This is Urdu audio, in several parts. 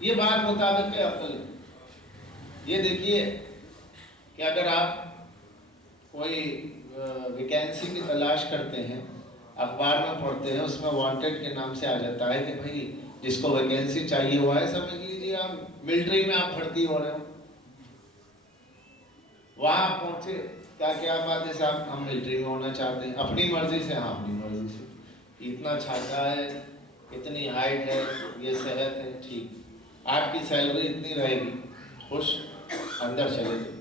یہ بات مطابق عقل ہے۔ یہ دیکھیے کہ اگر آپ کوئی ویکینسی کی تلاش کرتے ہیں، اخبار میں پڑھتے ہیں، اس میں وانٹیڈ کے نام سے آ جاتا ہے کہ بھائی جس کو ویکینسی چاہیے ہوا ہے، سمجھ لیجیے آپ ملٹری میں آپ بھرتی ہو رہے ہو، وہاں پہنچے، کیا بات ہے صاحب ہم ملٹری میں ہونا چاہتے ہیں، اپنی مرضی سے، ہاں اپنی مرضی سے، اتنا چھاتا ہے، اتنی ہائٹ ہے، یہ صحت ہے، ٹھیک، آپ کی سیلری اتنی رہے گی، خوش، اندر چلے گئے۔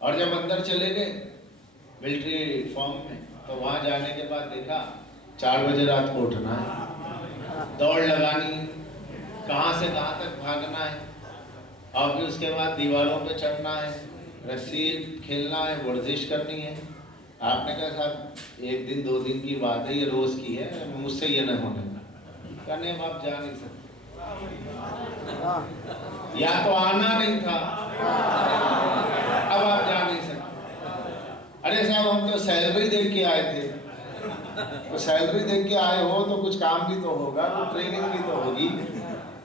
اور جب اندر چلے گئے ملٹری فارم میں، تو وہاں جانے کے بعد دیکھا 4 بجے رات کو اٹھنا ہے، دوڑ لگانی ہے، کہاں سے کہاں تک بھاگنا ہے، اور پھر اس کے بعد دیواروں پہ چڑھنا ہے، رسی کھیلنا ہے، ورزش کرنی ہے۔ آپ نے کہا صاحب 1 دن 2 دن کی بات ہے، یہ روز کی ہے، مجھ سے یہ نہ ہونے کا، کہنے اب آپ جا نہیں سکتے، یا تو آنا نہیں تھا، اب آپ جا نہیں سکتے۔ ارے صاحب ہم تو سیلری دیکھ کے آئے تھے، تو سیلری دیکھ کے آئے ہو تو کچھ کام بھی تو ہوگا، تو ٹریننگ بھی تو ہوگی،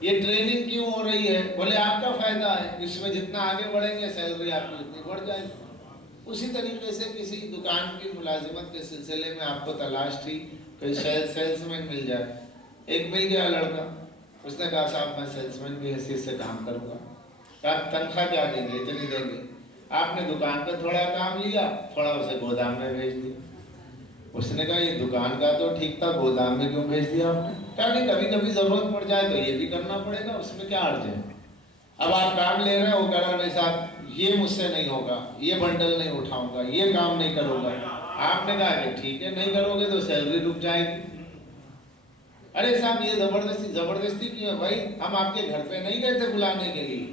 یہ ٹریننگ کیوں ہو رہی ہے؟ بولے آپ کا فائدہ ہے، اس میں جتنا آگے بڑھیں گے سیلری آپ کی اتنی بڑھ جائے گی۔ اسی طریقے سے کسی دکان کی ملازمت کے سلسلے میں آپ کو تلاش تھی کہ سیلس مین مل جائے، ایک مل گیا لڑکا، اس نے کہا صاحب میں سیلس مین کی حیثیت سے کام کروں گا، آپ تنخواہ کیا دیں گے؟ اتنی دیں گے۔ آپ نے دکان پہ تھوڑا کام لیا، تھوڑا اسے گودام میں بھیج دیا۔ اس نے کہا یہ دکان کا تو ٹھیک تھا، گودام میں کیوں بھیج دیا آپ نے؟ کہا کہ کبھی کبھی ضرورت پڑ جائے تو یہ بھی کرنا پڑے گا، اس میں کیا حرج ہے؟ اب آپ کام لے رہے ہیں، وہ کہہ رہا نہیں صاحب یہ مجھ سے نہیں ہوگا، یہ بنڈل نہیں اٹھاؤں گا، یہ کام نہیں کروں گا۔ آپ نے کہا کہ ٹھیک ہے نہیں کرو گے تو سیلری رک جائے گی۔ ارے صاحب یہ زبردستی کیوں ہے بھائی؟ ہم آپ کے گھر پہ نہیں گئے تھے بلانے کے لیے،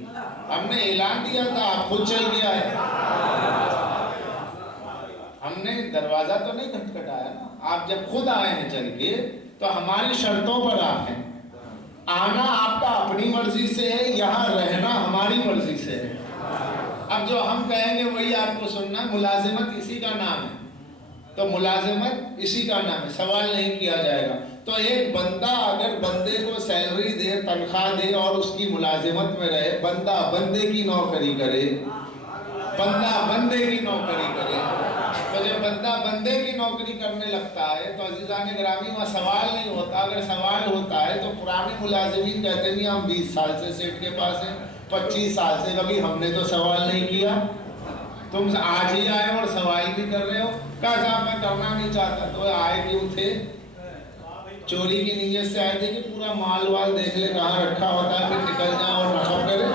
ہم نے اعلان دیا تھا، آپ خود چل گیا ہے، ہم نے دروازہ تو نہیں کھٹکھٹایا نا، آپ جب خود آئے ہیں چل کے تو ہماری شرطوں پر آپ ہیں، آنا آپ کا اپنی مرضی سے ہے، یہاں رہنا ہماری مرضی سے ہے۔ اب جو ہم کہیں گے وہی آپ کو سننا ہے، ملازمت اسی کا نام ہے، تو ملازمت اسی کا نام ہے، سوال نہیں کیا جائے گا۔ تو ایک بندہ اگر بندے کو سیلری دے، تنخواہ دے اور اس کی ملازمت میں رہے، بندہ بندے کی نوکری کرے، بندہ بندے کی نوکری کرے، تو جب بندہ بندے کی نوکری کرنے لگتا ہے تو عزیزان گرامی وہاں سوال نہیں ہوتا۔ اگر سوال ہوتا ہے تو پرانے ملازمین کہتے ہیں ہم 20 سال سے سیٹ کے پاس ہیں، 25 سال سے، کبھی ہم نے تو سوال نہیں کیا، تم آج ہی آئے اور سوال بھی کر رہے ہو۔ کہا صاحب میں کرنا نہیں چاہتا۔ تو آئے کیوں تھے؟ چوری کی نیت سے آئے تھے کہ پورا مال وال دیکھ لے کہاں رکھا ہوتا ہے، پھر نکل جائیں اور نشہ کرے؟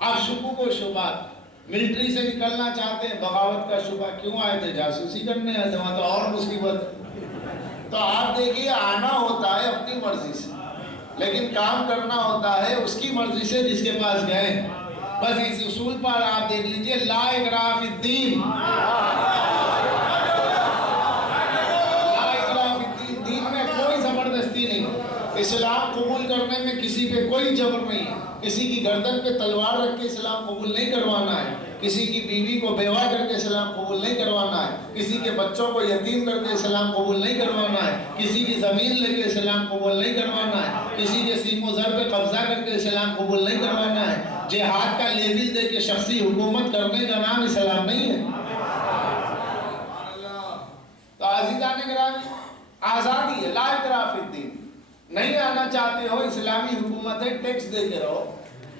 اب شکوک و شبہات، ملٹری سے نکلنا چاہتے ہیں، بغاوت کا شبہ، کیوں آئے تھے؟ جاسوسی کرنے آئے تھے، وہاں تو اور مصیبت۔ تو آپ دیکھیے آنا ہوتا ہے اپنی مرضی سے، لیکن کام کرنا ہوتا ہے اس کی مرضی سے جس کے پاس گئے۔ بس اس اصول پر آپ دیکھ لیجئے، لا اکراہ فی الدین، لا اکراہ فی الدین، دین میں کوئی زبردستی نہیں۔ اسلام قبول کرنے میں کسی پہ کوئی جبر نہیں ہے، کسی کی گردن پہ تلوار رکھ کے اسلام قبول نہیں کروانا ہے، کسی کی بیوی کو بیوہ کر کے اسلام قبول نہیں کروانا ہے، کسی کے بچوں کو یتیم کر کے اسلام قبول نہیں کروانا ہے، کسی کی زمین لے کے اسلام قبول نہیں کروانا ہے، کسی کے سیم و زر پہ قبضہ کر کے اسلام قبول نہیں کروانا ہے، جہاد کا لیبل دے کے شخصی حکومت کرنے کا نام اسلام نہیں ہے۔ تو عزیزان گرامی آزادی ہے، لا اکراہ فی الدین، نہیں آنا چاہتے ہو اسلامی حکومت ہے، ٹیکس دے کے رہو۔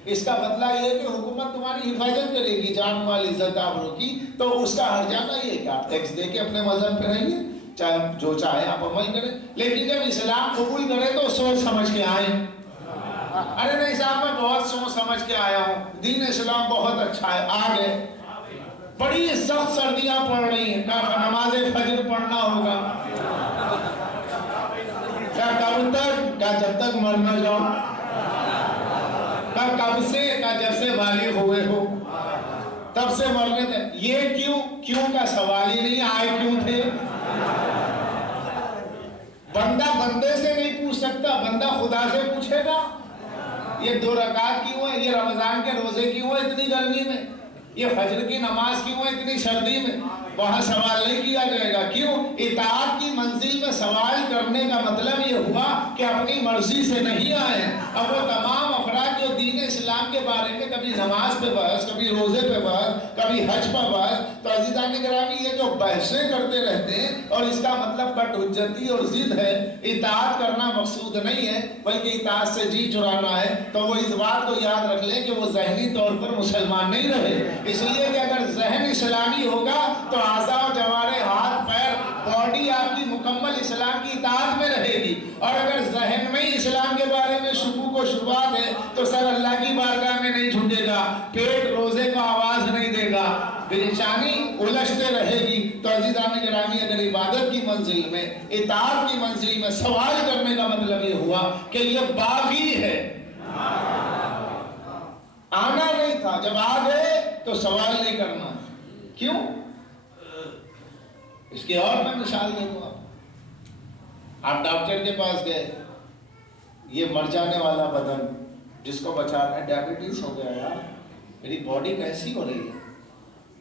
اس کا بدلہ یہ ہے کہ حکومت تمہاری حفاظت کرے گی، جان مال عزت آبرو کی، تو اس کا ہرجانہ یہ ہے کہ آپ ٹیکس دے کے اپنے مذہب پہ رہیے، چاہے جو چاہے آپ عمل کریں، لیکن جب اسلام قبول کریں تو سوچ سمجھ کے آئیں۔ ارے نہیں صاحب میں بہت سوچ سمجھ کے آیا ہوں، دین اسلام بہت اچھا ہے، آ گئے، بڑی سخت سردیاں پڑ رہی ہیں، نماز فجر پڑھنا ہوگا، کیا کب تک؟ کیا جب تک مر نہ جاؤ؟ کب سے؟ کیا جب سے بالغ ہوئے ہو تب سے مرنے تک۔ یہ کیوں کا سوال ہی نہیں، آئے کیوں تھے؟ بندہ بندے سے نہیں پوچھ سکتا، بندہ خدا سے پوچھے گا یہ 2 رکعت کیوں ہے، یہ رمضان کے روزے کیوں ہے اتنی گرمی میں، یہ فجر کی نماز کیوں ہے اتنی سردی میں؟ وہاں سوال نہیں کیا جائے گا. کیوں؟ اطاعت کی منزل میں سوال کرنے کا مطلب یہ ہوا کہ اپنی مرضی سے نہیں آئے. اب وہ تمام افراد جو دین اسلام کے بارے میں کبھی نماز پہ بحث، کبھی روزے پہ بحث، کبھی حج پہ بحث، تو عزیزان گرامی یہ جو بحثیں کرتے رہتے ہیں اور اس کا مطلب کٹ حجتی اور ضد ہے، اطاعت کرنا مقصود نہیں ہے بلکہ اطاعت سے جی چرانا ہے، تو وہ اس بات کو یاد رکھ لیں کہ وہ ذہنی طور پر مسلمان نہیں رہے. اس لیے کہ اگر ذہن اسلامی ہوگا تو اعضاء و جوارح، ہاتھ پیر، باڈی آپ کی مکمل اسلام کی اطاعت میں رہے گی. اور اگر ذہن میں اسلام کے بارے میں شکوک و شبہات ہے تو سر اللہ کی بارگاہ میں نہیں جھکے گا، پیٹ روزے کو آواز نہیں دے گا، بےچانی الجھتے رہے گی. تو عزیزان گرامی اگر عبادت کی منزل میں، اطاعت کی منزل میں سوال کرنے کا مطلب یہ ہوا کہ یہ باغی ہے، آنا نہیں تھا، جب آ گئے تو سوال نہیں کرنا. کیوں؟ اس کی اور میں مثال دے دوں. آپ ڈاکٹر کے پاس گئے، یہ مر جانے والا بدن جس کو بچانا ہے، ڈائبٹیز ہو گیا یار، میری باڈی کیسی ہو رہی ہے،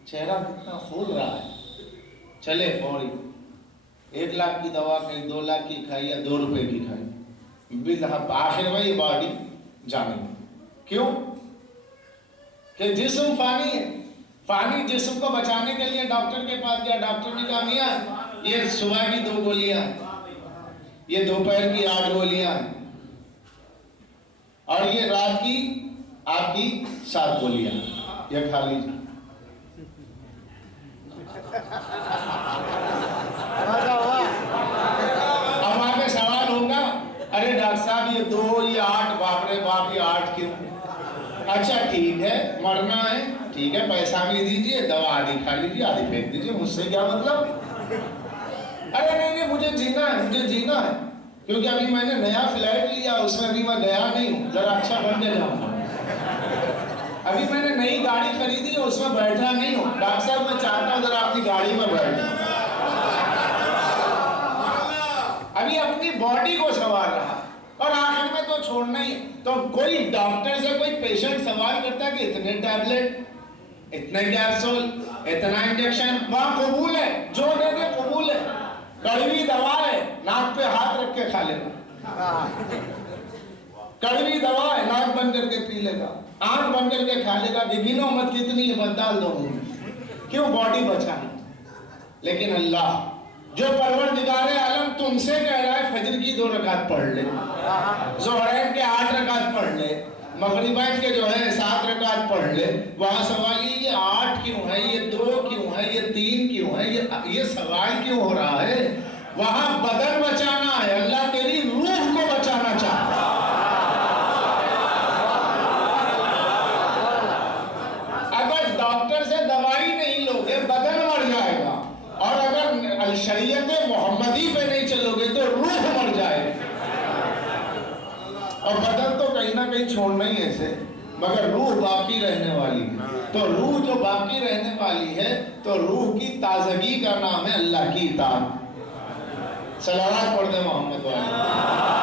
چہرہ کتنا پھول رہا ہے، چلے فوری 1 لاکھ کی دوا کہیں 2 لاکھ کی کھائی یا 2 روپے کی کھائی، آخر میں یہ باڈی جانے گی. کیوں؟ کہ جسم فانی ہے. فانی جسم کو بچانے کے لیے ڈاکٹر کے پاس گیا، ڈاکٹر نے کہا میاں یہ صبح کی 2 گولیاں، یہ دوپہر کی 8 گولیاں، اور یہ رات کی آپ کی 7 گولیاں، یہ کھا لیجیے. اب وہاں پہ سوال ہوگا، ارے ڈاکٹر صاحب یہ 2 یہ 8، باپ رے باپ یہ 8 کیوں؟ اچھا ٹھیک ہے، مرنا ہے ٹھیک ہے، پیسہ بھی دیجئے، دوا آدھی کھا لیجیے آدھی پھینک دیجیے، مجھ سے کیا مطلب؟ ارے نہیں مجھے جینا ہے، مجھے جینا ہے، کیونکہ ابھی میں نے نیا فلائٹ لیا، اس میں ابھی میں گیا نہیں ہوں، ذرا اچھا بن کے جاؤں گا. ابھی میں نے نئی گاڑی خریدی ہے، اس میں بیٹھا نہیں ہوں، ڈاکٹر صاحب میں چاہتا ہوں ذرا اپنی گاڑی میں بیٹھ جاؤں. ابھی اپنی باڈی کو سوال رہا، اور آخر میں تو چھوڑنا ہی. تو کوئی ڈاکٹر سے کوئی پیشنٹ سوال کرتا ہے کہ اتنے ٹیبلٹ، اتنے کیپسول، اتنا انجیکشن، وہاں قبول ہے، جو دے دے قبول ہے. کڑوی دوا ہے، ناک پہ ہاتھ رکھ کے کھا لے گا. کڑوی دوا ہے، ناک بند کر کے پی لے گا، آنکھ بند کر کے کھا لے گا. بگی نعمت کتنی ہے، بدال دو گے. کیوں؟ باڈی بچانا. لیکن اللہ جو پروردگار عالم تم سے کہہ رہا ہے فجر کی 2 رکعت پڑھ لے، ظہرین کے 8 رکعت پڑھ لے، مغربین کے جو ہے 7 رکعت پڑھ لے، وہاں سوال یہ 8 کیوں ہے، یہ 2 کیوں ہے، یہ 3 کیوں ہے، یہ سوال کیوں ہو رہا ہے؟ وہاں بدن بچانا ہے، اللہ تیری روح کو بچانا چاہتا ہے. اگر ڈاکٹر سے دوائی نہیں لوگے بدن مر جائے گا، اور اگر شریعت محمدی پہ نہیں چلو گے تو روح مر جائے. اور بدن تو کہیں نہ کہیں چھوڑنا ہی ایسے، مگر روح باقی رہنے والی ہے. تو روح جو باقی رہنے والی ہے تو روح کی تازگی کا نام ہے اللہ کی اطاعت. صلوات پڑھ دیں محمد والے.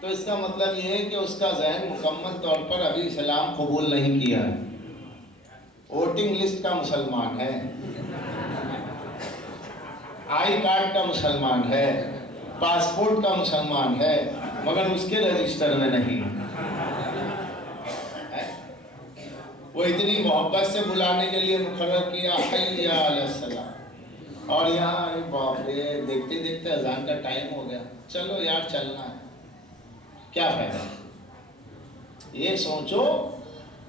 تو اس کا مطلب یہ ہے کہ اس کا ذہن مکمل طور پر ابھی اسلام قبول نہیں کیا ہے. ووٹنگ لسٹ کا مسلمان ہے، آئی کارڈ کا مسلمان ہے، پاسپورٹ کا مسلمان ہے، مگر اس کے رجسٹر میں نہیں. وہ اتنی محبت سے بلانے کے لیے مقرر کیا حی علی الصلاۃ، اور یہاں باپ رے دیکھتے دیکھتے اذان کا ٹائم ہو گیا، چلو یار چلنا ہے. کیا فائدہ؟ یہ سوچو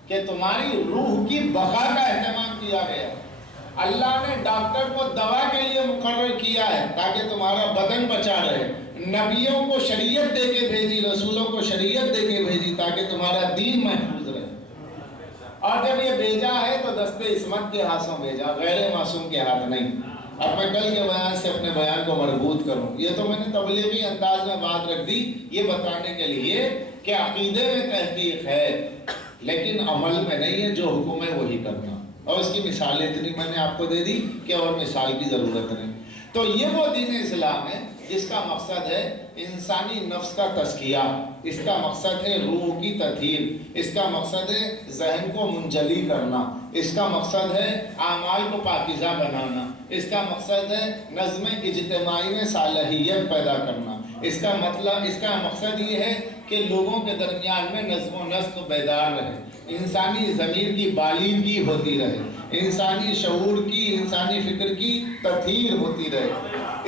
کہ تمہاری روح کی بقا کا اہتمام کیا گیا. اللہ نے ڈاکٹر کو دوا کے لیے مقرر کیا ہے تاکہ تمہارا بدن بچا رہے. نبیوں کو شریعت دے کے بھیجی، رسولوں کو شریعت دے کے بھیجی تاکہ تمہارا دین محفوظ رہے. اور جب یہ بھیجا ہے تو دست عصمت کے ہاتھوں بھیجا، غیر معصوم کے ہاتھ نہیں. اب میں کل کے بیان سے اپنے بیان کو مربوط کروں. یہ تو میں نے تبلیغی انداز میں بات رکھ دی یہ بتانے کے لیے کہ عقیدے میں تحقیق ہے لیکن عمل میں نہیں ہے. جو حکم ہے وہی کرنا. اور اس کی مثالیں اتنی میں نے آپ کو دے دی کہ اور مثال کی ضرورت نہیں. تو یہ وہ دین اسلام ہے جس کا مقصد ہے انسانی نفس کا تزکیہ، اس کا مقصد ہے روح کی تطہیر، اس کا مقصد ہے ذہن کو منجلی کرنا، اس کا مقصد ہے اعمال کو پاکیزہ بنانا، اس کا مقصد ہے نظم اجتماعی میں صالحیت پیدا کرنا، اس کا مقصد یہ ہے کہ لوگوں کے درمیان میں نظم و نسق بیدار رہے، انسانی ضمیر کی بالیدگی ہوتی رہے، انسانی شعور کی، انسانی فکر کی تطہیر ہوتی رہے.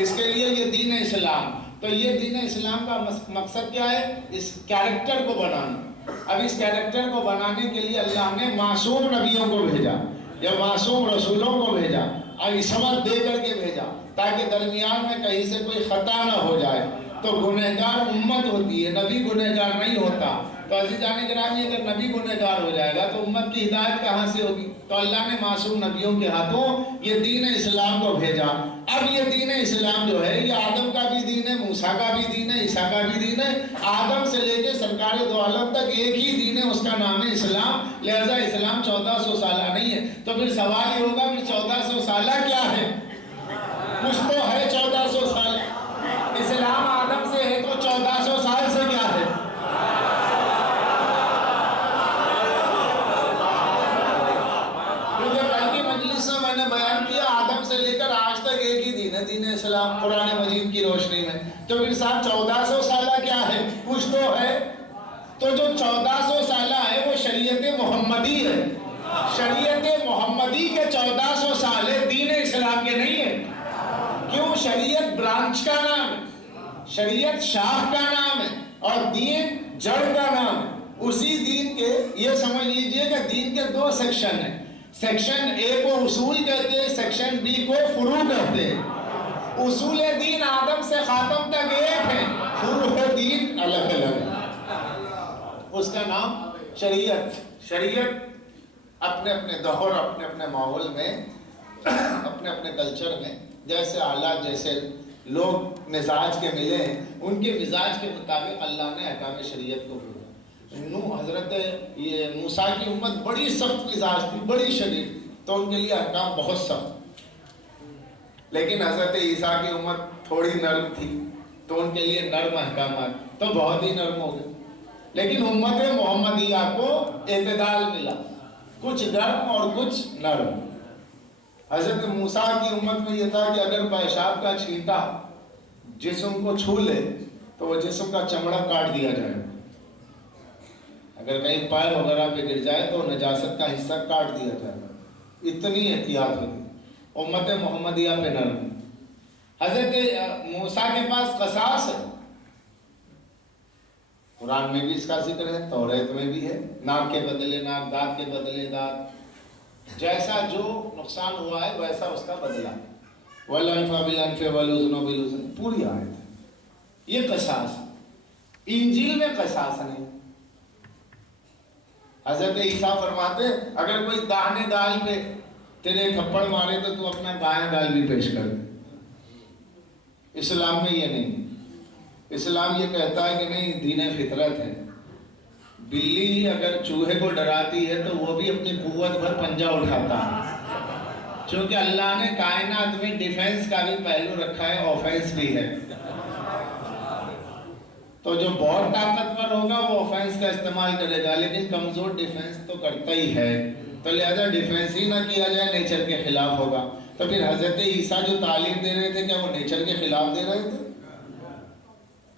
اس کے لیے یہ دین اسلام. تو یہ دین اسلام کا مقصد کیا ہے؟ اس کیریکٹر کو بنانا. اب اس کیریکٹر کو بنانے کے لیے اللہ نے معصوم نبیوں کو بھیجا یا معصوم رسولوں کو بھیجا اور عصمت دے کر کے بھیجا تاکہ درمیان میں کہیں سے کوئی خطا نہ ہو جائے. تو گنہگار امت ہوتی ہے، نبی گنہگار نہیں ہوتا. تو عزیزان گرامی اگر نبی گنہگار ہو جائے گا تو امت کی ہدایت کہاں سے ہوگی؟ تو اللہ نے معصوم نبیوں کے ہاتھوں یہ دین اسلام کو بھیجا. اب یہ دین اسلام جو ہے یہ آدم کا بھی دین ہے، موسیٰ کا بھی دین ہے، عیسیٰ کا بھی دین ہے. آدم سے لے کے سرکار دو عالم تک ایک ہی دین ہے، اس کا نام ہے اسلام. لہذا اسلام 1400 سالہ نہیں ہے. تو پھر سوال یہ ہوگا پھر 1400 سالہ کیا ہے؟ کچھ تو ہے 1400 سال. اسلام آدم سے ہے تو 1400 سال سے کیا ہے؟ کیونکہ کل کی مجلس میں میں نے بیان کیا آدم سے لے کر آج تک ایک ہی دین ہے، دین اسلام قرآن مجید کی روشنی میں. تو پھر صاحب 1400 سالہ کیا ہے؟ کچھ تو ہے. تو جو 1400 سالہ ہے وہ شریعت محمدی ہے. شریعت محمدی کے 1400 سال ہے، دین اسلام کے نہیں ہے. کیوں؟ شریعت برانچ کا نام ہے، شریعت شاخ کا نام ہے اور دین جڑ کا نام ہے. اسی دین کے یہ سمجھ لیجئے کہ دین کے 2 سیکشن ہیں. سیکشن اے کو اصول کہتے ہیں، سیکشن بی کو فروع کہتے ہیں. اصول دین آدم سے خاتم تک ایک ہے، فروع دین الگ الگ ہے. اس کا نام شریعت. شریعت اپنے اپنے دور، اپنے اپنے ماحول میں، اپنے اپنے کلچر میں جیسے حالات، جیسے لوگ مزاج کے ملے ہیں، ان کے مزاج کے مطابق اللہ نے احکام شریعت کو بھیجا. حضرت یہ موسیٰ کی امت بڑی سخت مزاج تھی، بڑی شدید، تو ان کے لیے احکام بہت سخت. لیکن حضرت عیسیٰ کی امت تھوڑی نرم تھی تو ان کے لیے نرم احکامات، تو بہت ہی نرم ہو گئے. لیکن امت محمدیہ کو اعتدال ملا، کچھ گرم اور کچھ نرم. حضرت موسیٰ کی امت میں یہ تھا کہ اگر پیشاب کا چھینٹا جسم کو چھو لے تو وہ جسم کا چمڑا کاٹ دیا جائے. اگر کہیں پیر وغیرہ پہ گر جائے تو نجاست کا حصہ کاٹ دیا جائے. اتنی احتیاط ہوتی. امت محمدیہ پہ نرم. حضرت موسیٰ کے پاس قصاص ہے، قرآن میں بھی اس کا ذکر ہے، توریت میں بھی ہے. ناک کے بدلے ناک، دانت کے بدلے دانت، جیسا جو نقصان ہوا ہے ویسا اس کا بدلہ. وَالْأَنْفَ بِالْأَنْفِ وَالْأُذْنَ بِالْأُذْنِ، پوری آیت ہے. یہ قصاص. انجیل میں قصاص نہیں. حضرت عیسیٰ فرماتے اگر کوئی داہنے گال پہ تیرے تھپڑ مارے تو اپنا بائیں گال بھی پیش کر دے. اسلام میں یہ نہیں. اسلام یہ کہتا ہے کہ نہیں، دین فطرت ہے. بلی اگر چوہے کو ڈراتی ہے تو وہ بھی اپنی قوت بھر پنجہ اٹھاتا ہے. چونکہ اللہ نے کائنات میں ڈیفنس کا بھی پہلو رکھا ہے، آفینس بھی ہے. تو جو بہت طاقتور ہوگا وہ آفینس کا استعمال کرے گا، لیکن کمزور ڈیفنس تو کرتا ہی ہے. تو لہذا ڈیفنس ہی نہ کیا جائے، نیچر کے خلاف ہوگا. تو پھر حضرت عیسیٰ جو تعلیم دے رہے تھے کیا وہ نیچر کے خلاف دے رہے تھے؟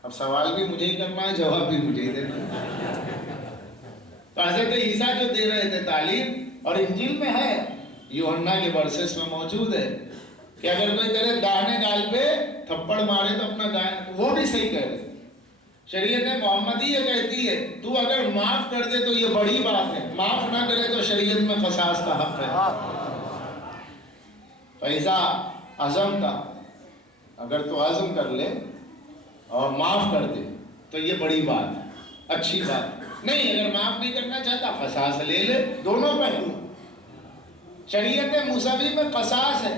اب سوال بھی مجھے ہی کرنا ہے، جواب بھی مجھے ہی دینا ہے. تو حضرت عیسیٰ جو دے رہے تھے تعلیم، اور انجیل میں ہے، یوحنا کے ورسز میں موجود ہے کہ اگر کوئی تیرے داہنے گال پہ تھپڑ مارے تو اپنا دائیں، وہ بھی صحیح کہہ رہے. شریعت محمدی یہ کہتی ہے تو اگر معاف کر دے تو یہ بڑی بات ہے، معاف نہ کرے تو شریعت میں قصاص کا حق ہے. فیضا عزم کا، اگر تو عزم کر لے اور معاف کر دے تو یہ بڑی بات ہے، اچھی بات. نہیں، اگر معاف نہیں کرنا چاہتا قصاص لے لے. دونوں پہلو. شریعت موسوی میں قصاص ہے،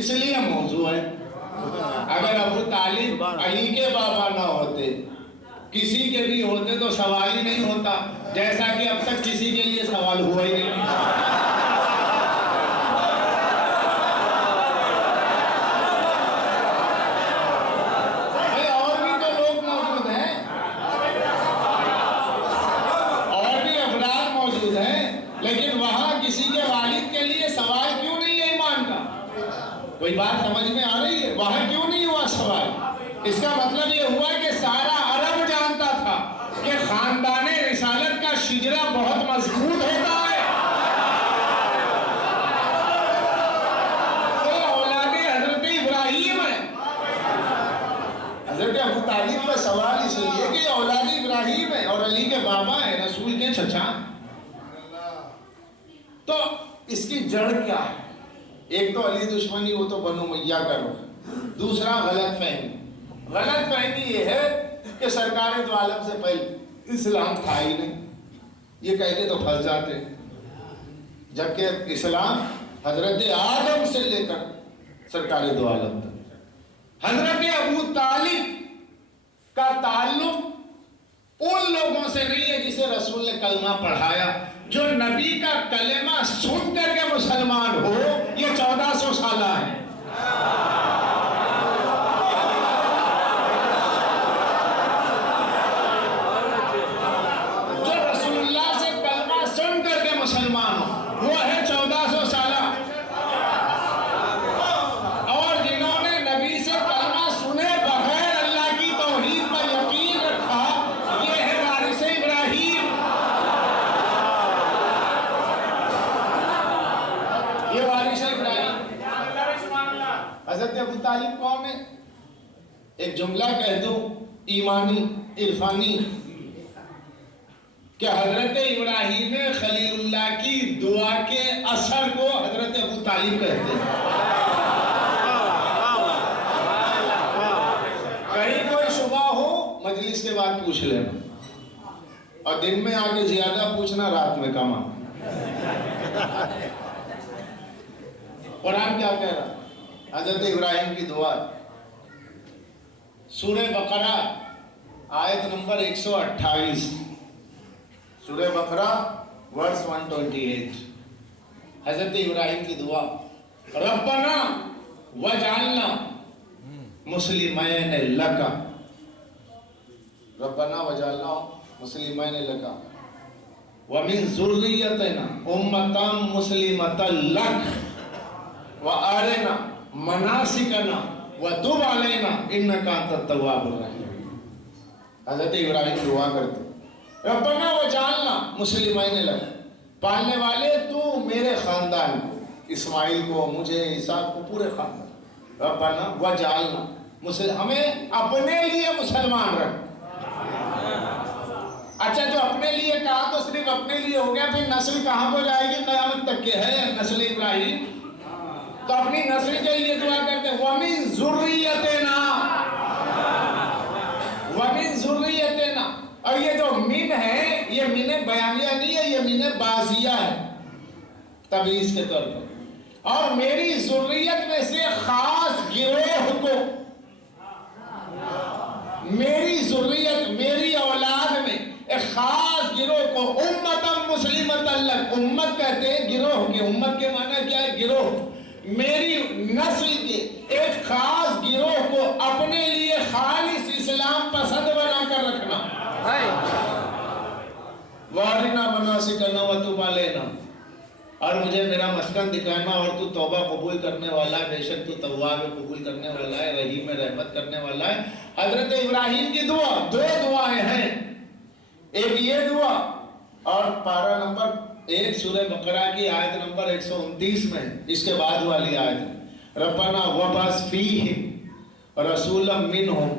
اس لیے موضوع ہے. اگر ابو طالب علی کے بابا نہ ہوتے، کسی کے بھی ہوتے تو سوال ہی نہیں ہوتا، جیسا کہ اب تک کسی کے لیے سوال ہوا ہی نہیں. اور بھی تو لوگ موجود ہیں، اور بھی افراد موجود ہیں، لیکن وہاں کسی کے والد کے لیے سوال کیوں نہیں ہے ایمان کا؟ کوئی بات سمجھ میں آ رہی ہے؟ وہاں کیوں نہیں ہوا سوال؟ اس کا مطلب یہ ہوا کہ سارا عرب جانتا تھا کہ خاندان رسالت کا شجرہ بہت مضبوط ہوتا ہے. تو اولاد حضرت ابراہیم ہے. حضرت ابو طالب کا سوال اس لیے کہ اولاد ابراہیم ہے اور علی کے بابا ہے، رسول کے چچا. تو اس کی جڑ کیا ہے؟ ایک تو علی دشمنی، وہ تو بنو امیہ کا رخ. دوسرا غلط فہمی. غلط فہمی یہ ہے کہ سرکار دو عالم سے پہلے اسلام تھا ہی نہیں. یہ کہہ کے تو پھنس جاتے، جبکہ اسلام حضرت آدم سے لے کر سرکار دو عالم تک. حضرت ابو طالب کا تعلق ان لوگوں سے نہیں ہے جسے رسول نے کلمہ پڑھایا. جو نبی کا کلمہ سن کر کے مسلمان ہو، یہ 1400 سالہ ہے. جو رسول اللہ سے کلمہ سن کر کے مسلمان ہو، وہ ہے 1400 سالہ. اور جنہوں نے نبی سے کلمہ سنے بغیر اللہ کی توحید پر یقین رکھا، یہ ہے وارث ابراہیم. یہ وارث ابراہیم. حضرت ابو طالب کون ہے؟ ایک جملہ کہہ دوں ایمانی عرفانی کہ حضرت ابراہیم خلیل اللہ کی دعا کے اثر کو حضرت ابو طالب کہتے ہیں. کہیں کوئی شبہ ہو مجلس کے بعد پوچھ لینا، اور دن میں آگے زیادہ پوچھنا، رات میں کم آنا. قرآن کیا کہہ رہا؟ حضرت ابراہیم کی دعا. سورہ بقرہ آیت نمبر 128. سورہ بقرہ ورس 128. حضرت ابراہیم کی دعا. ربنا وجعلنا مسلمین لک. ربنا وجعلنا مسلمین لک ومن ذریتنا امتا مسلمتا لک وارنا مناسکنا وتب علینا انک انت التواب الرحیم. حضرت ابراہیم دعا کرتے، ربنا وجعلنا مسلمین لک، پالنے والے تو میرے خاندان کو، اسماعیل کو، مجھے، اسحاق کو، پورے خاندان. ربنا وجعلنا، ہمیں اپنے لیے مسلمان رکھ. اچھا، جو اپنے لیے کہا تو صرف اپنے لیے ہو گیا، پھر نسل کہاں کو جائے گی؟ قیامت تک کے ہے نسل ابراہیم. تو اپنی نسل کے لیے دعا کرتے ہیں وَمِن ذُرِّيَّتِنَا، وَمِن ذُرِّيَّتِنَا. اور یہ جو من ہے، یہ من بیانیہ نہیں ہے، یہ من بازیہ ہے تبعیض کے طور پر. اور میری ذریت میں سے خاص گروہ کو، میری ذریت، میری اولاد میں ایک خاص گروہ کو، امتاً مسلمتاً لک. امت کہتے ہیں گروہ کے، امت کے معنی کیا ہے؟ گروہ. میری نسل کے ایک خاص گروہ کو اپنے لیے خالص اسلام پسند بنا کر رکھنا. وارنا مناسکنا وتب علینا، اور مجھے میرا مسکن دکھانا، اور تو توبہ قبول کرنے والا ہے، بے شک تو تواب قبول کرنے والا ہے، رحیم رحمت کرنے والا ہے. حضرت ابراہیم کی دعا، دو دعائیں ہیں. ایک یہ دعا، اور پارہ نمبر 1 سورہ بقرہ کی آیت نمبر 129 میں اس کے بعد والی آیت، ربنا وبعث فیہم رسولا منہم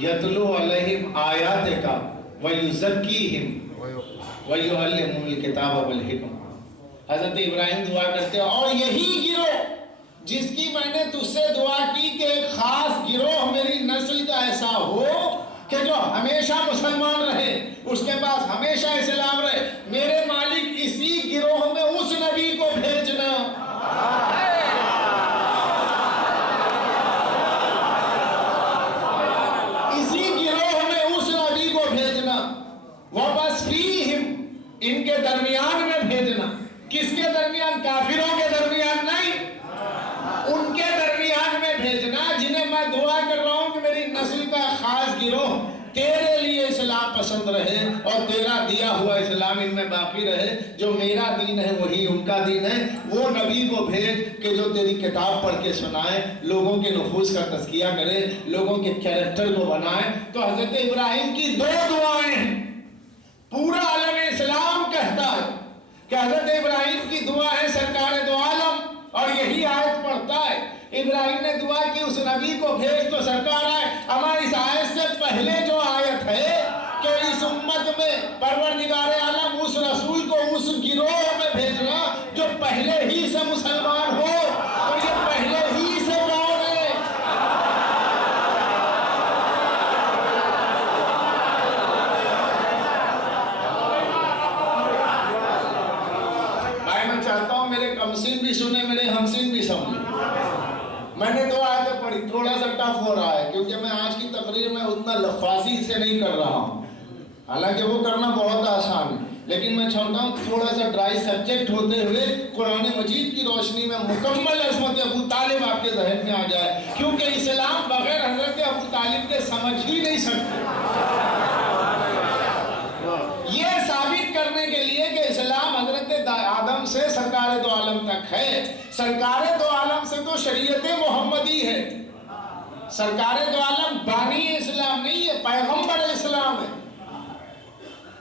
یتلو علیہم آیاتک ویزکیہم ویعلمہم الکتاب والحکمہ. حضرت ابراہیم دعا کرتے ہیں، اور یہی گروہ جس کی میں نے تجھ سے دعا کی کہ ایک خاص گروہ میری نسل کا ایسا ہو کہ جو ہمیشہ مسلمان رہے، اس کے پاس ہمیشہ اسلام رہے، میرے مالک اسی گروہ میں اس نبی کو بھیجنا پسند رہے اور تیرا دیا ہوا اسلام ان میں باقی رہے. جو میرا دین ہے وہی ان کا دین ہے. وہ نبی کو بھیج کہ جو تیری کتاب پڑھ کے سنائے, لوگوں کے نفوس کا تزکیہ کرے, لوگوں کے کیریکٹر کو بنائے. تو حضرت ابراہیم کی 2 دعائیں ہیں. پورا عالم اسلام کہتا ہے کہ حضرت ابراہیم کی دعا ہے سرکار دو عالم, اور یہی آیت پڑھتا ہے. ابراہیم نے دعا کی اس نبی کو بھیج تو سرکار آئے. ہماری اس آیت سے پہلے جو آیت ہے کہ اس امت میں پروردگار عالم اس رسول کو اس گروہ میں بھیجنا جو پہلے ہی سے مسلمان ہو, اور یہ پہلے ہی سے کون ہے؟ میں چاہتا ہوں میرے کمسن بھی سنے, میرے ہمسن بھی سمجھے. میں نے 2 آیتیں پڑھی, تھوڑا سا ٹف ہو رہا ہے کیونکہ میں آج کی تقریر میں اتنا لفاظی سے نہیں کر رہا ہوں, حالانکہ وہ کرنا بہت آسان ہے, لیکن میں چاہتا ہوں تھوڑا سا ڈرائی سبجیکٹ ہوتے ہوئے قرآن مجید کی روشنی میں مکمل عظمت ابو طالب آپ کے ذہن میں آ جائے, کیونکہ اسلام بغیر حضرت ابو طالب کے سمجھ ہی نہیں سکتے. یہ ثابت کرنے کے لیے کہ اسلام حضرت آدم سے سرکار دو عالم تک ہے. سرکار دو عالم سے تو شریعت محمدی ہے. سرکار دو عالم بانی اسلام نہیں ہے, پیغمبر اسلام ہے.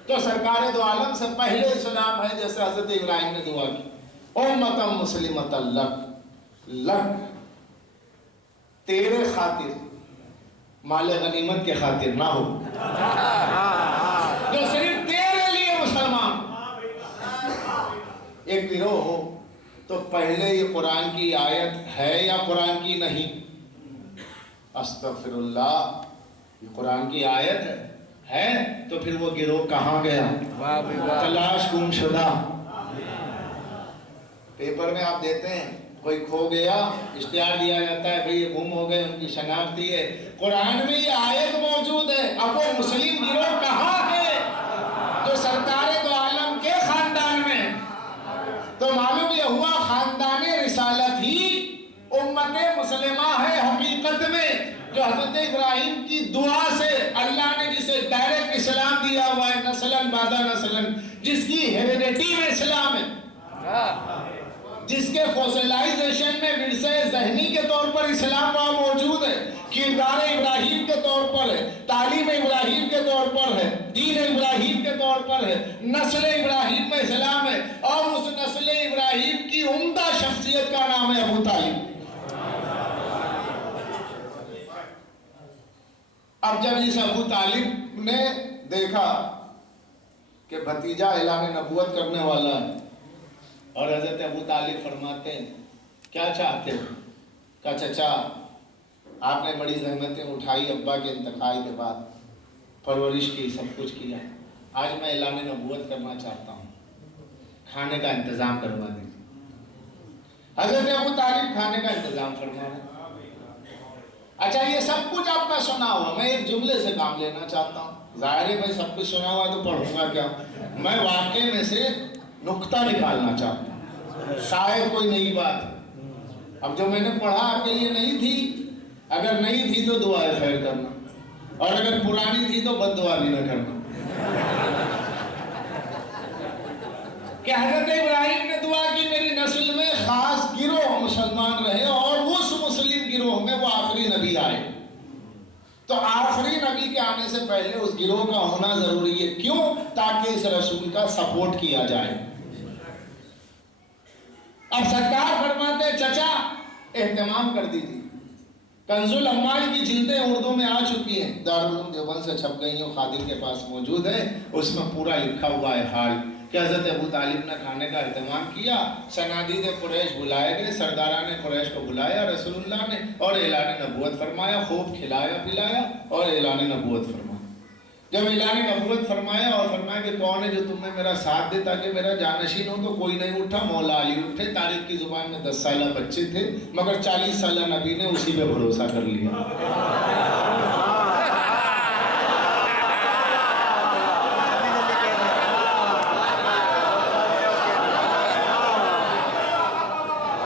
تو سرکار دو عالم سے پہلے اسلام ہے, جیسے حضرت ابراہیم نے دعا کی امتا مسلمتا لک, تیرے خاطر, مال غنیمت کے خاطر نہ ہو, جو صرف تیرے لیے مسلمان ایک گروہ ہو. تو پہلے یہ قرآن کی آیت ہے یا قرآن کی نہیں؟ استغفر اللہ, یہ قرآن کی آیت ہے تو پھر وہ گروہ کہاں گیا؟ تلاش گم شدہ. پیپر میں آپ دیتے ہیں کوئی کھو گیا, اشتہار دیا جاتا ہے بھئی یہ گم ہو گئے, ان کی شناخت دی ہے. قرآن میں یہ آیت موجود ہے. اب وہ مسلم گروہ کہاں ہے جو سرکار دو عالم کے خاندان میں؟ تو معلوم یہ ہوا خاندان رسالت ہی امت مسلمہ ہے حقیقت میں, جو حضرت ابراہیم کی دعا سے اللہ نے جسے ڈائریکٹ اسلام دیا ہوا ہے, نسلاً بعد نسلاً, جس کی ہیریڈیٹی میں اسلام ہے, جس کے فوسلائزیشن میں ورثہ ذہنی کے طور پر اسلام وہاں موجود ہے, کردار ابراہیم کے طور پر ہے, تعلیم ابراہیم کے طور پر ہے, دین ابراہیم کے طور پر ہے, نسل ابراہیم میں اسلام ہے, اور اس نسل ابراہیم کی عمدہ شخصیت کا نام ہے ابو طالب. اب جب اس ابو طالب نے دیکھا کہ بھتیجا اعلان نبوت کرنے والا ہے, اور حضرت ابو طالب فرماتے ہیں کیا چاہتے ہو؟ کہا چچا آپ نے بڑی زحمتیں اٹھائی ابا کے انتقال کے بعد, پرورش کی, سب کچھ کیا, آج میں اعلان نبوت کرنا چاہتا ہوں, کھانے کا انتظام کروا دیجیے. حضرت ابو طالب کھانے کا انتظام فرما رہے. اچھا یہ سب کچھ آپ کا سنا ہوا, میں ایک جملے سے کام لینا چاہتا ہوں. ظاہر ہے میں سب کچھ سنا ہوا تو پڑھوں گا کیا, میں واقعے میں سے نقطہ نکالنا چاہتا ہوں, شاید کوئی نئی بات. اب جو میں نے پڑھا آپ کے لیے نہیں تھی, اگر نہیں تھی تو دعائے خیر کرنا, اور اگر پرانی تھی تو بد دعا بھی نہ کرنا. کہ حضرت ابراہیم نے دعا کی میری نسل میں خاص گروہ مسلمان رہے, اور اس مسلم گروہ میں وہ آخری نبی آئے. تو آخری نبی کے آنے سے پہلے اس گروہ کا ہونا ضروری ہے. کیوں؟ تاکہ اس رسول کا سپورٹ کیا جائے. اب سرکار فرماتے چچا اہتمام کر دیجیے. کنز الاموال کی جلدیں اردو میں آ چکی ہیں, دارالعلوم دیوبند سے چھپ گئی ہیں, خادم کے پاس موجود ہے. اس میں پورا لکھا ہوا ہے حال کہ حضرت ابو طالب نے کھانے کا اہتمام کیا, صنادید قریش بلائے گئے, سرداران قریش کو بلایا رسول اللہ نے, اور اعلان نبوت فرمایا, خوب کھلایا پلایا اور اعلان نبوت فرمایا. جب اعلان نبوت فرمایا اور فرمایا کہ کون ہے جو تم نے میرا ساتھ دے تاکہ میرا جانشین ہو, تو کوئی نہیں اٹھا. مولا علی اٹھے. تاریخ کی زبان میں 10 سالہ بچے تھے, مگر 40 سالہ نبی نے اسی پہ بھروسہ کر لیا.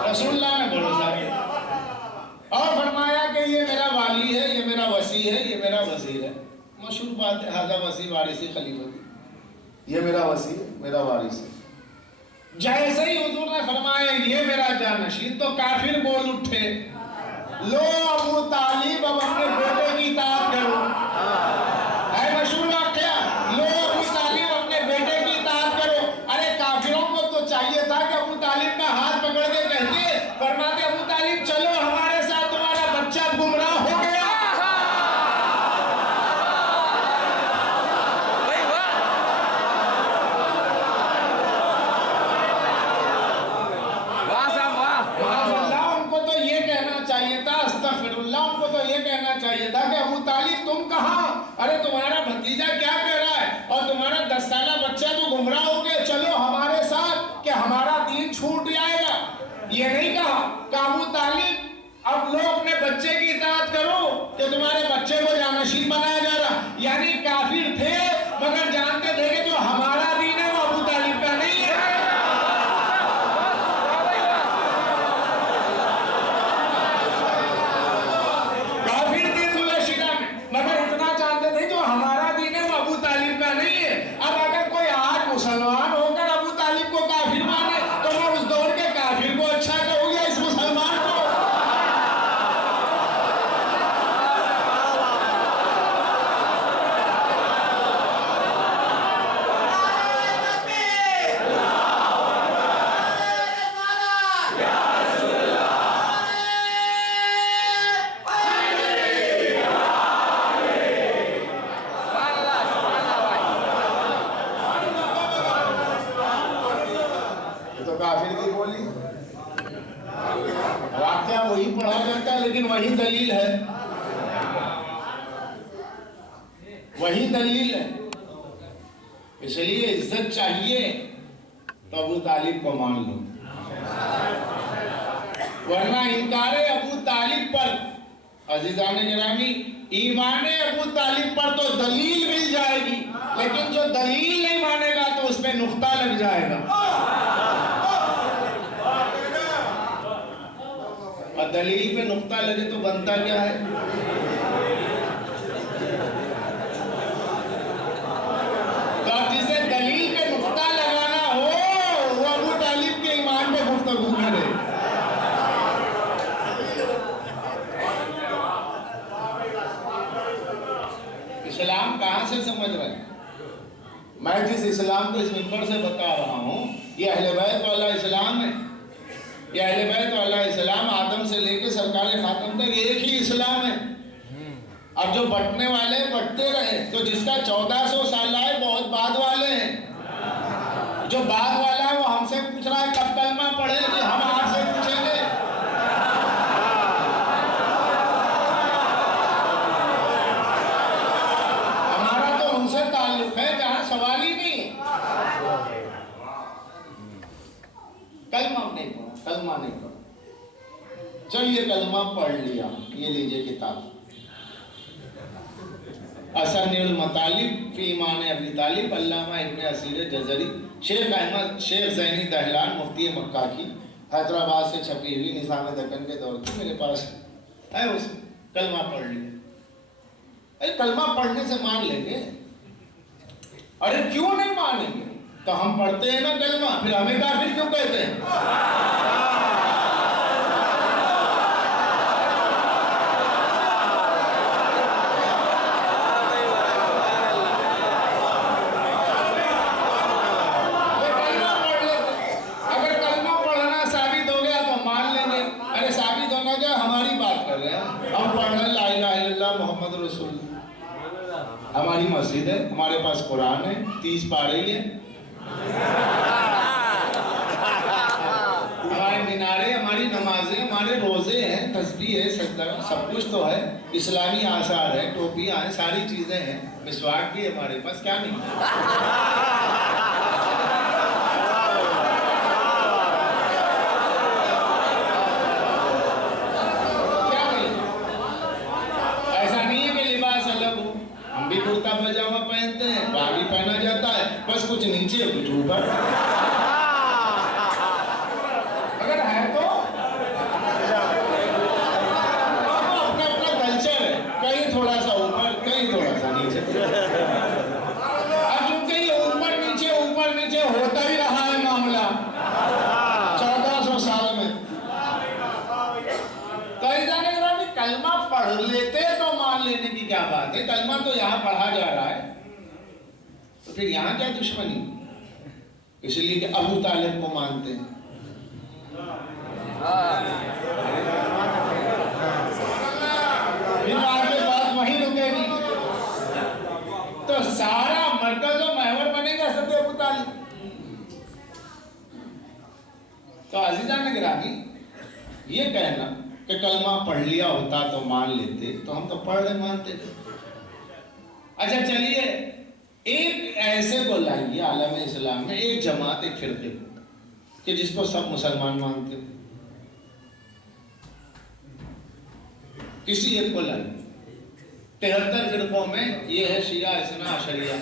رسول اللہ نے بھروسہ کیا اور فرمایا کہ یہ میرا والی ہے, یہ میرا وسیع ہے, یہ میرا وزیر ہے. مشہور بات ہے ہے ھذا وصی وارثی خلیفتی، یہ میرا وصی ہے، میرا وارث ہے۔ جیسے ہی حضور نے فرمایا یہ میرا جانشین، تو کافر بول اٹھے، لو ابو طالب اب اپنے بیٹے کی اطاعت کرو۔ ہے مشہور واقعہ، لو ابو طالب اپنے بیٹے کی اطاعت کرو۔ ارے کافروں کو تو چاہیے تھا کہ ابو طالب کا ہاتھ پکڑ کے کہتے، فرماتے ابو طالب چلو ہمارے ساتھ، تمہارا بچہ گمراہ ہو گیا۔ چاہیے تھا کہ ابو طالب تم کہاں؟ ارے تمہارا بھتیجا کیا کہہ رہا ہے، اور تمہارا 10 سالہ بچہ تو گمراہ ہو گیا، چلو ہمارے ساتھ کہ ہمارا دین چھوٹ جائے گا۔ یہ نہیں کہا کہ ابو طالب اب لو اپنے بچے کی اطاعت کرو کہ تمہارے بچے کو جانشین بنایا جا رہا۔ یعنی کافر تھے مگر جانتے تھے کہ جو ہمارا دین ہے وہ ابو طالب کا نہیں ہے۔ مسلمان ہو کر ابو طالب کو کافر مانے تو میں اس دور کے کافر کو اچھا کہوں یا اس مسلمان کو؟ واقعہ وہی پڑھا جاتا ہے لیکن وہی دلیل ہے، وہی دلیل ہے۔ اس لیے عزت چاہیے تو ابو طالب کو مان لو، ورنہ انکار ابو طالب پر، عزیزان گرامی، ایمان ابو طالب پر تو دلیل مل جائے گی، لیکن جو دلیل نہیں مانے گا تو اس میں نقطہ لگ جائے گا۔ اور دلیل پہ نقطہ لگے تو بنتا کیا ہے؟ تو اب جسے دلیل پہ نقطہ لگانا ہو وہ ابو طالب کے ایمان پہ گفتگو کرے۔ اسلام کہاں سے سمجھ رہے ہیں؟ میں جس اسلام کو اس منبر سے بتا رہا ہوں یہ اہل بیت والا اسلام ہے۔ یہ اہل بیت والا اسلام آدم سے لے کے سرکار خاتم تک ایک ہی اسلام ہے۔ اب جو بٹنے والے بٹتے رہے، تو جس کا 1400 سال ہے بہت بعد والے ہیں، جو بعد والا ہے وہ ہم سے پوچھ رہا ہے کب کلمہ پڑھے، کہ ہم آپ سے پوچھیں گے۔ ہمارا تو ان سے تعلق ہے جہاں سوال ہی نہیں ہے۔ کلمہ نہیں پڑھا، کلمہ نہیں پڑھا، چلیے کلمہ پڑھ لیا، یہ لیجئے کتاب اسن المطالب فی ایمان ابی طالب، علامہ ابن اسیر جزری، شیخ احمد شیخ زینی دہلان مفتی مکہ کی، حیدرآباد سے چھپی ہوئی، نظام دکن کے دور کی، میرے پاس ہے اس کلمہ پڑھ لیا۔ کلمہ پڑھنے سے مان لیں گے؟ ارے کیوں نہیں مانیں گے؟ تو ہم پڑھتے ہیں نا کلمہ، پھر ہمیں کافر کیوں کہتے ہیں؟ اگر کلمہ پڑھنا ثابت ہو گیا تو مان لیں گے۔ ارے ثابت ہونا کیا، ہماری بات کر رہے ہیں، ہم پڑھ رہے ہیں لا الہ الا اللہ محمد رسول اللہ، ہماری مسجد ہے، ہمارے پاس قرآن ہے، 30 پارے ہی ہے، ہمارے مینارے، ہماری نمازیں، ہمارے روزے ہیں، تسبیح ہے، سجدہ، سب کچھ تو ہے، اسلامی آثار ہے، ٹوپیاں ہیں، ساری چیزیں ہیں، مسواک بھی ہمارے پاس، کیا نہیں ایسا نہیں ہے کہ لباس الگ ہو، ہم بھی کرتا پاجامہ پہنتے ہیں، باغی پہنا جاتا ہے، بس کچھ نیچے کچھ اوپر، اگر ہے تو اپنا اپنا کلچر ہے، کہیں تھوڑا سا اوپر کہیں تھوڑا سا نیچے۔ کلمہ تو یہاں پڑھا جا رہا ہے، تو پھر یہاں کیا دشمنی؟ اس لیے کہ ابو طالب کو مانتے ہیں۔ پھر آگے بات وہیں رکے گی، تو سارا مرکز و محور بنے گا سب ابو طالب۔ تو عزیزان گرامی، یہ کہنا کہ کلمہ پڑھ لیا ہوتا تو مان لیتے، تو ہم تو پڑھ لے مانتے تھے۔ اچھا چلیے، ایک ایسے کو لائیے عالم اسلام میں، ایک جماعت، ایک فرقے کو، کہ جس کو سب مسلمان مانتے ہو، کسی ایک کو لائیے۔ 73 فرقوں میں یہ ہے شیعہ اثنا عشریہ۔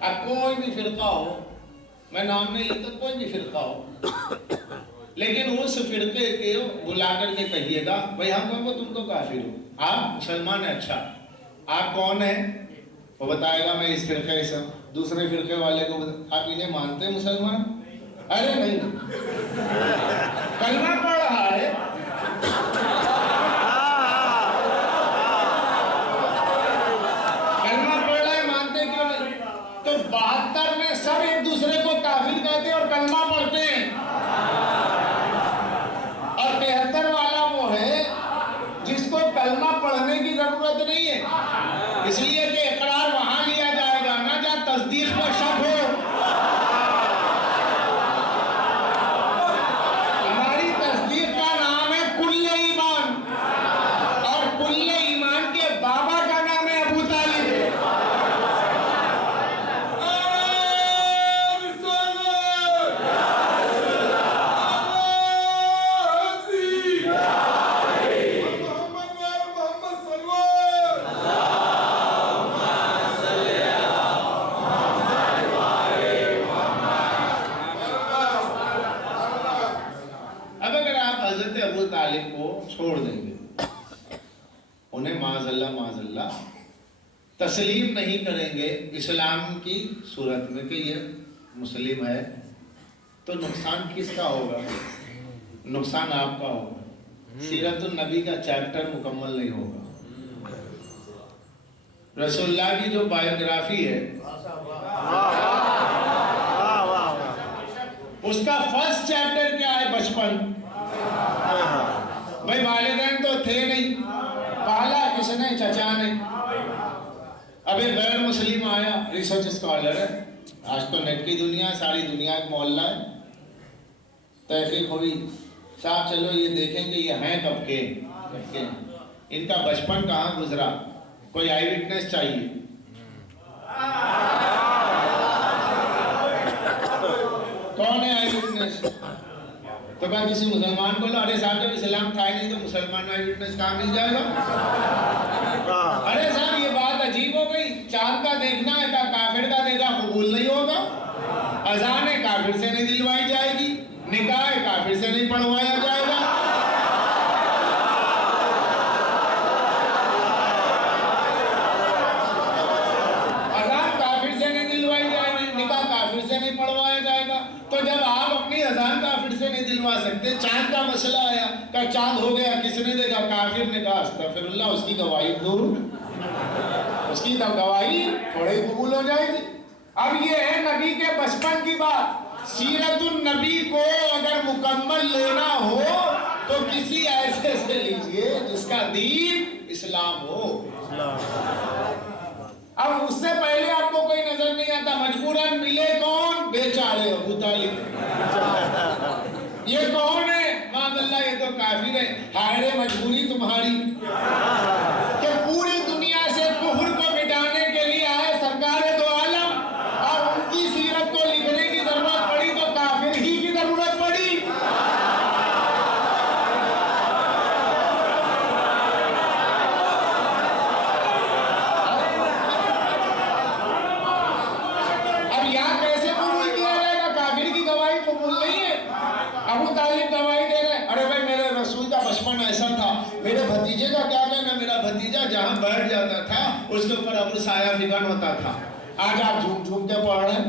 اب کوئی بھی فرقہ ہو، میں نام نہیں لیتا، کوئی بھی فرقہ ہو، لیکن اس فرقے کے بلا کر کے کہیے گا بھائی ہم کہوں گے تم تو کافر ہو، آپ مسلمان ہیں، اچھا آپ کون ہیں؟ وہ بتائے گا میں اس فرقے سے ہوں۔ دوسرے فرقے والے کو آپ انہیں مانتے ہیں مسلمان؟ ارے نہیں، کلمہ پڑھ رہا ہے، کلمہ پڑھ رہا ہے، مانتے کیوں نہیں؟ تو 72 میں سب ایک دوسرے کو کافر کہتے ہیں اور کلمہ پڑھتے ہیں، اور 73 والا وہ ہے جس کو کلمہ پڑھنے کی ضرورت نہیں ہے، اس لیے کہ اقرار وہاں لیا جائے گا نا جہاں تصدیق کا شک ہو۔ ہماری تصدیق کا نام ہے کل ایمان، اور کل ایمان کے بابا کا نام ہے ابو طالب۔ ابو طالب کو چھوڑ دیں گے، انہیں معاذ اللہ تسلیم نہیں کریں گے اسلام کی صورت میں کہ یہ مسلم ہے، تو نقصان کس کا ہوگا؟ نقصان آپ کا ہوگا۔ سیرت النبی کا چیپٹر مکمل نہیں ہوگا۔ رسول اللہ کی جو بایوگرافی ہے اس کا فرسٹ چیپٹر کیا ہے؟ بچپن۔ بھائی والدین تو تھے نہیں، پالا کس نے؟ چچا نے۔ اب ایک غیر مسلم آیا، ریسرچ اسکالر ہے، آج تو نیٹ کی دنیا ہے، ساری دنیا ایک محلہ ہے، تحقیق ہوئی، صاحب چلو یہ دیکھیں کہ یہ ہیں کب کے، ان کا بچپن کہاں گزرا، کوئی آئی وٹنس چاہیے۔ کون ہے آئی وٹنس؟ تو کہا کسی مسلمان کو لو۔ ارے صاحب جب اسلام تھا ہی نہیں تو مسلمان آئی وٹنس کہاں مل جائے گا؟ ارے صاحب یہ بات عجیب ہو گئی، چاند کا دیکھنا ہے، کافر کا دیکھا قبول نہیں ہوگا، اذان کافر سے نہیں دلوائی جائے گی، نکاح کافر سے نہیں پڑھوایا جائے گا۔ اذان کافر سے نہیں دلوائی جائے گی، نکاح کافر سے نہیں پڑھوایا جائے گا۔ تو جب آپ اپنی اذان کافر سے نہیں دلوا سکتے، چاند کا مسئلہ آیا کہ چاند ہو گیا، کس نے دیکھا؟ کافر نے کہا استغفر اللہ، اس کی گواہی دور، اس کی گواہی تھوڑے قبول ہو جائے گی۔ اب یہ ہے نبی کے بچپن کی بات۔ سیرت النبی کو اگر مکمل لینا ہو تو کسی ایسے سے لیجئے جس کا دین اسلام ہو۔ اب اس سے پہلے آپ کو کوئی نظر نہیں آتا، مجبوراً ملے کون؟ بیچارے ابو طالب۔ یہ کون ہے؟ معاذ اللہ یہ تو کافر ہے۔ ہائے مجبوری تمہاری کہ پوری دنیا سے کفر کو مٹانے کے لیے آئے سرکار دو عالم، اور ان کی سیرت کو لکھنے کی ضرورت پڑی تو کافر ہی کی ضرورت پڑی۔ اب یہاں کیسے قبول کیا جائے گا؟ کافر کی گواہی قبول نہیں ہے۔ ابو طالب گواہی دے رہے ہیں، ارے بھائی میرے رسول کا بچپن ایسا تھا، میرے بھتیجے کا کیا کہنا؟ میرا بھتیجا جہاں بیٹھ جاتا تھا اس کے اوپر ابو سایہ فکن ہوتا تھا۔ آج آپ جھوم جھوم کے پڑھ رہے ہیں۔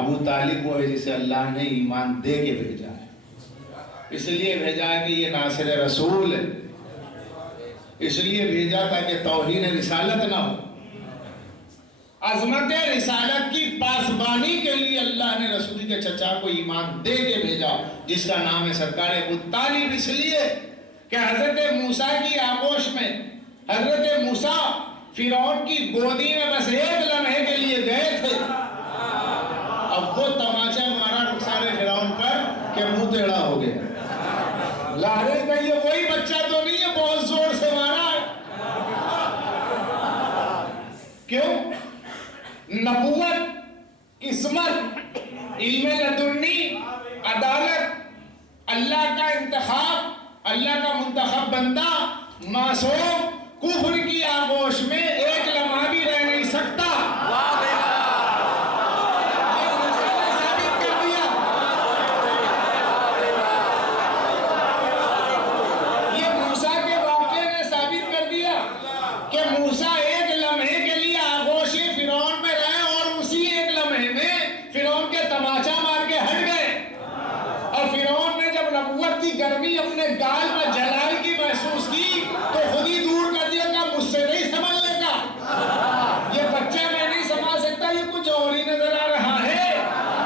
ابو طالب وہ ہے جسے اللہ نے ایمان دے کے بھیجا ہے، اس لیے بھیجا ہے کہ یہ ناصر رسول ہے، اس لیے بھیجا تاکہ توہین رسالت نہ ہو۔ عظمت رسالت کی پاسبانی کے لیے اللہ نے رسول کے چچا کو ایمان دے کے بھیجا، جس کا نام ہے سرکار ابو طالب، اس لیے کہ حضرت موسیٰ کی آغوش میں حضرت موسیٰ فرعون کی گودی میں بس ایک لمحے کے لیے گئے تھے، اب وہ تماچا مارا رخسار فرعون پر کہ منہ ٹیڑھا ہو گیا۔ لاحظ کا یہ وہی بچہ تو نہیں ہے، بہت زور سے مارا ہے۔ کیوں؟ نبوت، عصمت، علم لدنی، عدالت، اللہ کا انتخاب، اللہ کا منتخب بندہ، معصوم، کفر کی آغوش میں ایک لمحہ بھی رہ نہیں سکتا۔ یہ موسیٰ کے واقعے نے ثابت کر دیا کہ موسیٰ ایک لمحے کے لیے آغوش فرعون میں رہے اور اسی ایک لمحے میں فرعون کے تماچا مار کے ہٹ گئے، اور فرعون نے جب نبوت کی گرمی اپنے گال پر جلال کی محسوس کی تو خود ہی دور کر دیا کہ مجھ سے نہیں سنبھلنے کا، یہ بچہ میں نہیں سنبھال سکتا، یہ کچھ اور ہی نظر آ رہا ہے۔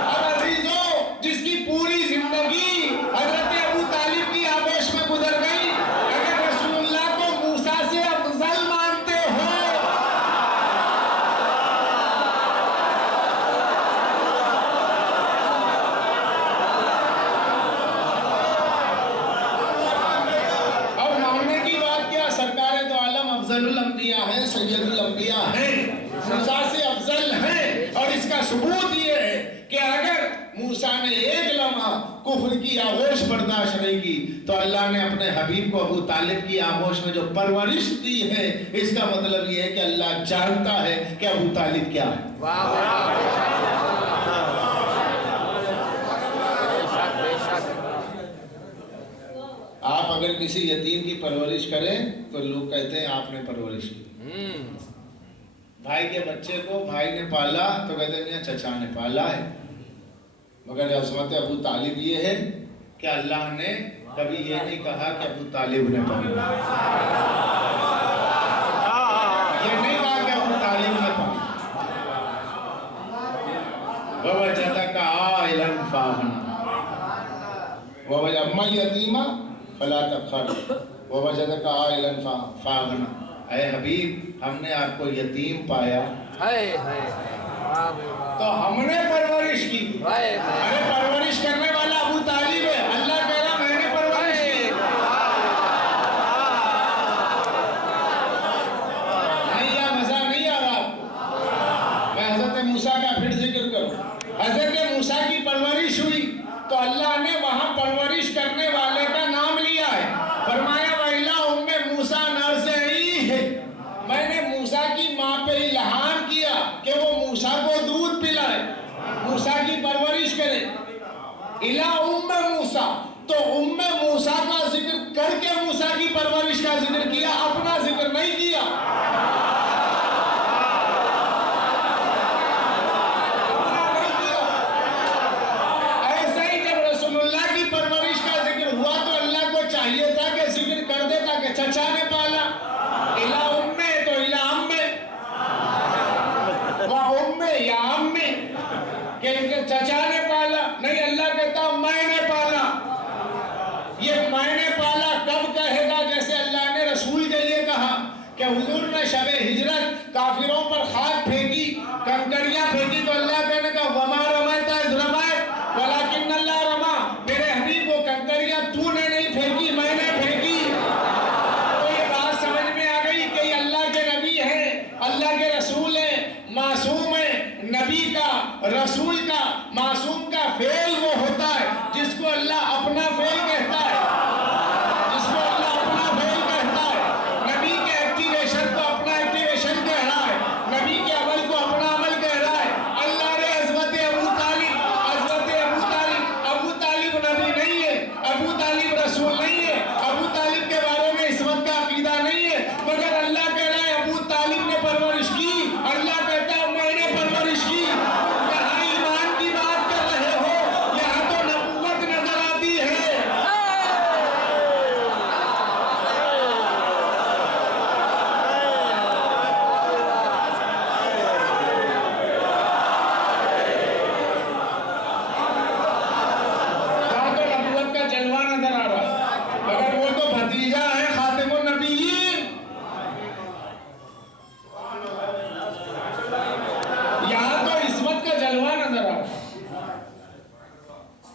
اور عزیزوں، جس کی پوری زندگی حضرت ابو طالب کی آغوش میں گزر گئی، اگر رسول اللہ کو موسیٰ سے افضل مانتے ہو، اور ماننے کی بات کیا، سرکار دو عالم افضل الانبیاء ہیں، سید الانبیاء ہیں، موسیٰ سے افضل ہیں، اور اس کا ثبوت یہ ہے کہ اگر موسیٰ نے ایک لمحہ کفر کی آغوش برداشت نہیں کی تو اللہ نے اپنے حبیب کو ابو طالب کی آغوش میں جو پرورش دی ہے، اس کا مطلب یہ ہے کہ اللہ جانتا ہے کہ ابو طالب کیا ہے۔ آپ اگر کسی یتیم کی پرورش کریں تو لوگ کہتے ہیں آپ نے پرورش کی، بھائی کے بچے کو بھائی نے پالا تو کہتے ہیں چچا نے پالا ہے، مگر عظمت ابو طالب یہ ہے کہ اللہ نے کبھی یہ نہیں کہا کہ ابو طالب نے پالا، یہ نہیں کہا کہ ابو طالب نے پالا۔ وَوَجَدَكَ عَائِلًا فَأَغْنَىٰ وَوَجَدَ الْيَتِيمَ فَلَا تَقْهَرْ وَوَجَدَكَ عَائِلًا فَأَغْنَىٰ، اے حبیب ہم نے آپ کو یتیم پایا تو ہم نے پرورش کی، ارے پرورش کرنے والا ابو طالب ہے، اللہ کہہ رہا میں نے پرورش کی۔ نہیں یا مزہ نہیں آ رہا آپ کو؟ میں حضرت موسیٰ کا پھر ذکر کروں، حضرت موسیٰ کی پرورش ہوئی تو اللہ نے وہاں پرورش کرنے والے کا نام لیا ہے، فرمایا وَإِلَىٰ أُمِّ مُوسَىٰ نَرْضِعِيهِ، میں نے موسیٰ کی ماں پہ الہام کیا کہ وہ موسیٰ کو دودھ پلائے، موسیٰ کی پرورش کرے۔ الہ ام موسیٰ، تو ام موسیٰ کا ذکر کر کے موسیٰ کی پرورش کا ذکر کیا، اپنا ذکر نہیں کیا۔ ایسا ہی جب رسول اللہ کی پرورش کا ذکر ہوا تو اللہ کو چاہیے تھا کہ ذکر کر دیتا کہ چچا نے پالا، الہ ام تو الہ ام، ام یا ام، کہ چچا نے پالا، نہیں اللہ کہتا میں نے پالا۔ یہ میں نے پالا کب کہے گا؟ جیسے اللہ نے رسول کے لیے کہا کہ حضور نے شب ہجرت کافروں پر خاک پھینکی، کنکریاں پھینکی تو اللہ کہنے کا وما رمیت اذ رمیت ولکن اللہ رما، میرے حبیب وہ کنکریاں تو نے نہیں پھینکی، میں نے پھینکی۔ تو یہ بات سمجھ میں آ گئی کہ یہ اللہ کے نبی ہیں، اللہ کے رسول ہیں، معصوم ہے۔ نبی کا، رسول کا، معصوم کا فعل وہ ہوتا ہے جس کو اللہ اپنا فعل کہتا ہے، جس کو اللہ اپنا فعل کہتا ہے۔ نبی کے ایکٹیویشن کو اپنا ایکٹیویشن کہہ رہا ہے، نبی کے عمل کو اپنا عمل کہہ رہا ہے۔ اللہ نے عظمت ابو طالب، ابو طالب نبی نہیں ہے، ابو طالب رسول نہیں ہے، ابو طالب کے بارے میں عصمت کا عقیدہ نہیں ہے، مگر اللہ کہہ رہا ہے ابو طالب نے پرورش کی، اللہ کہتا ہے میں نے پرورش کی۔ کہاں ایمان کی بات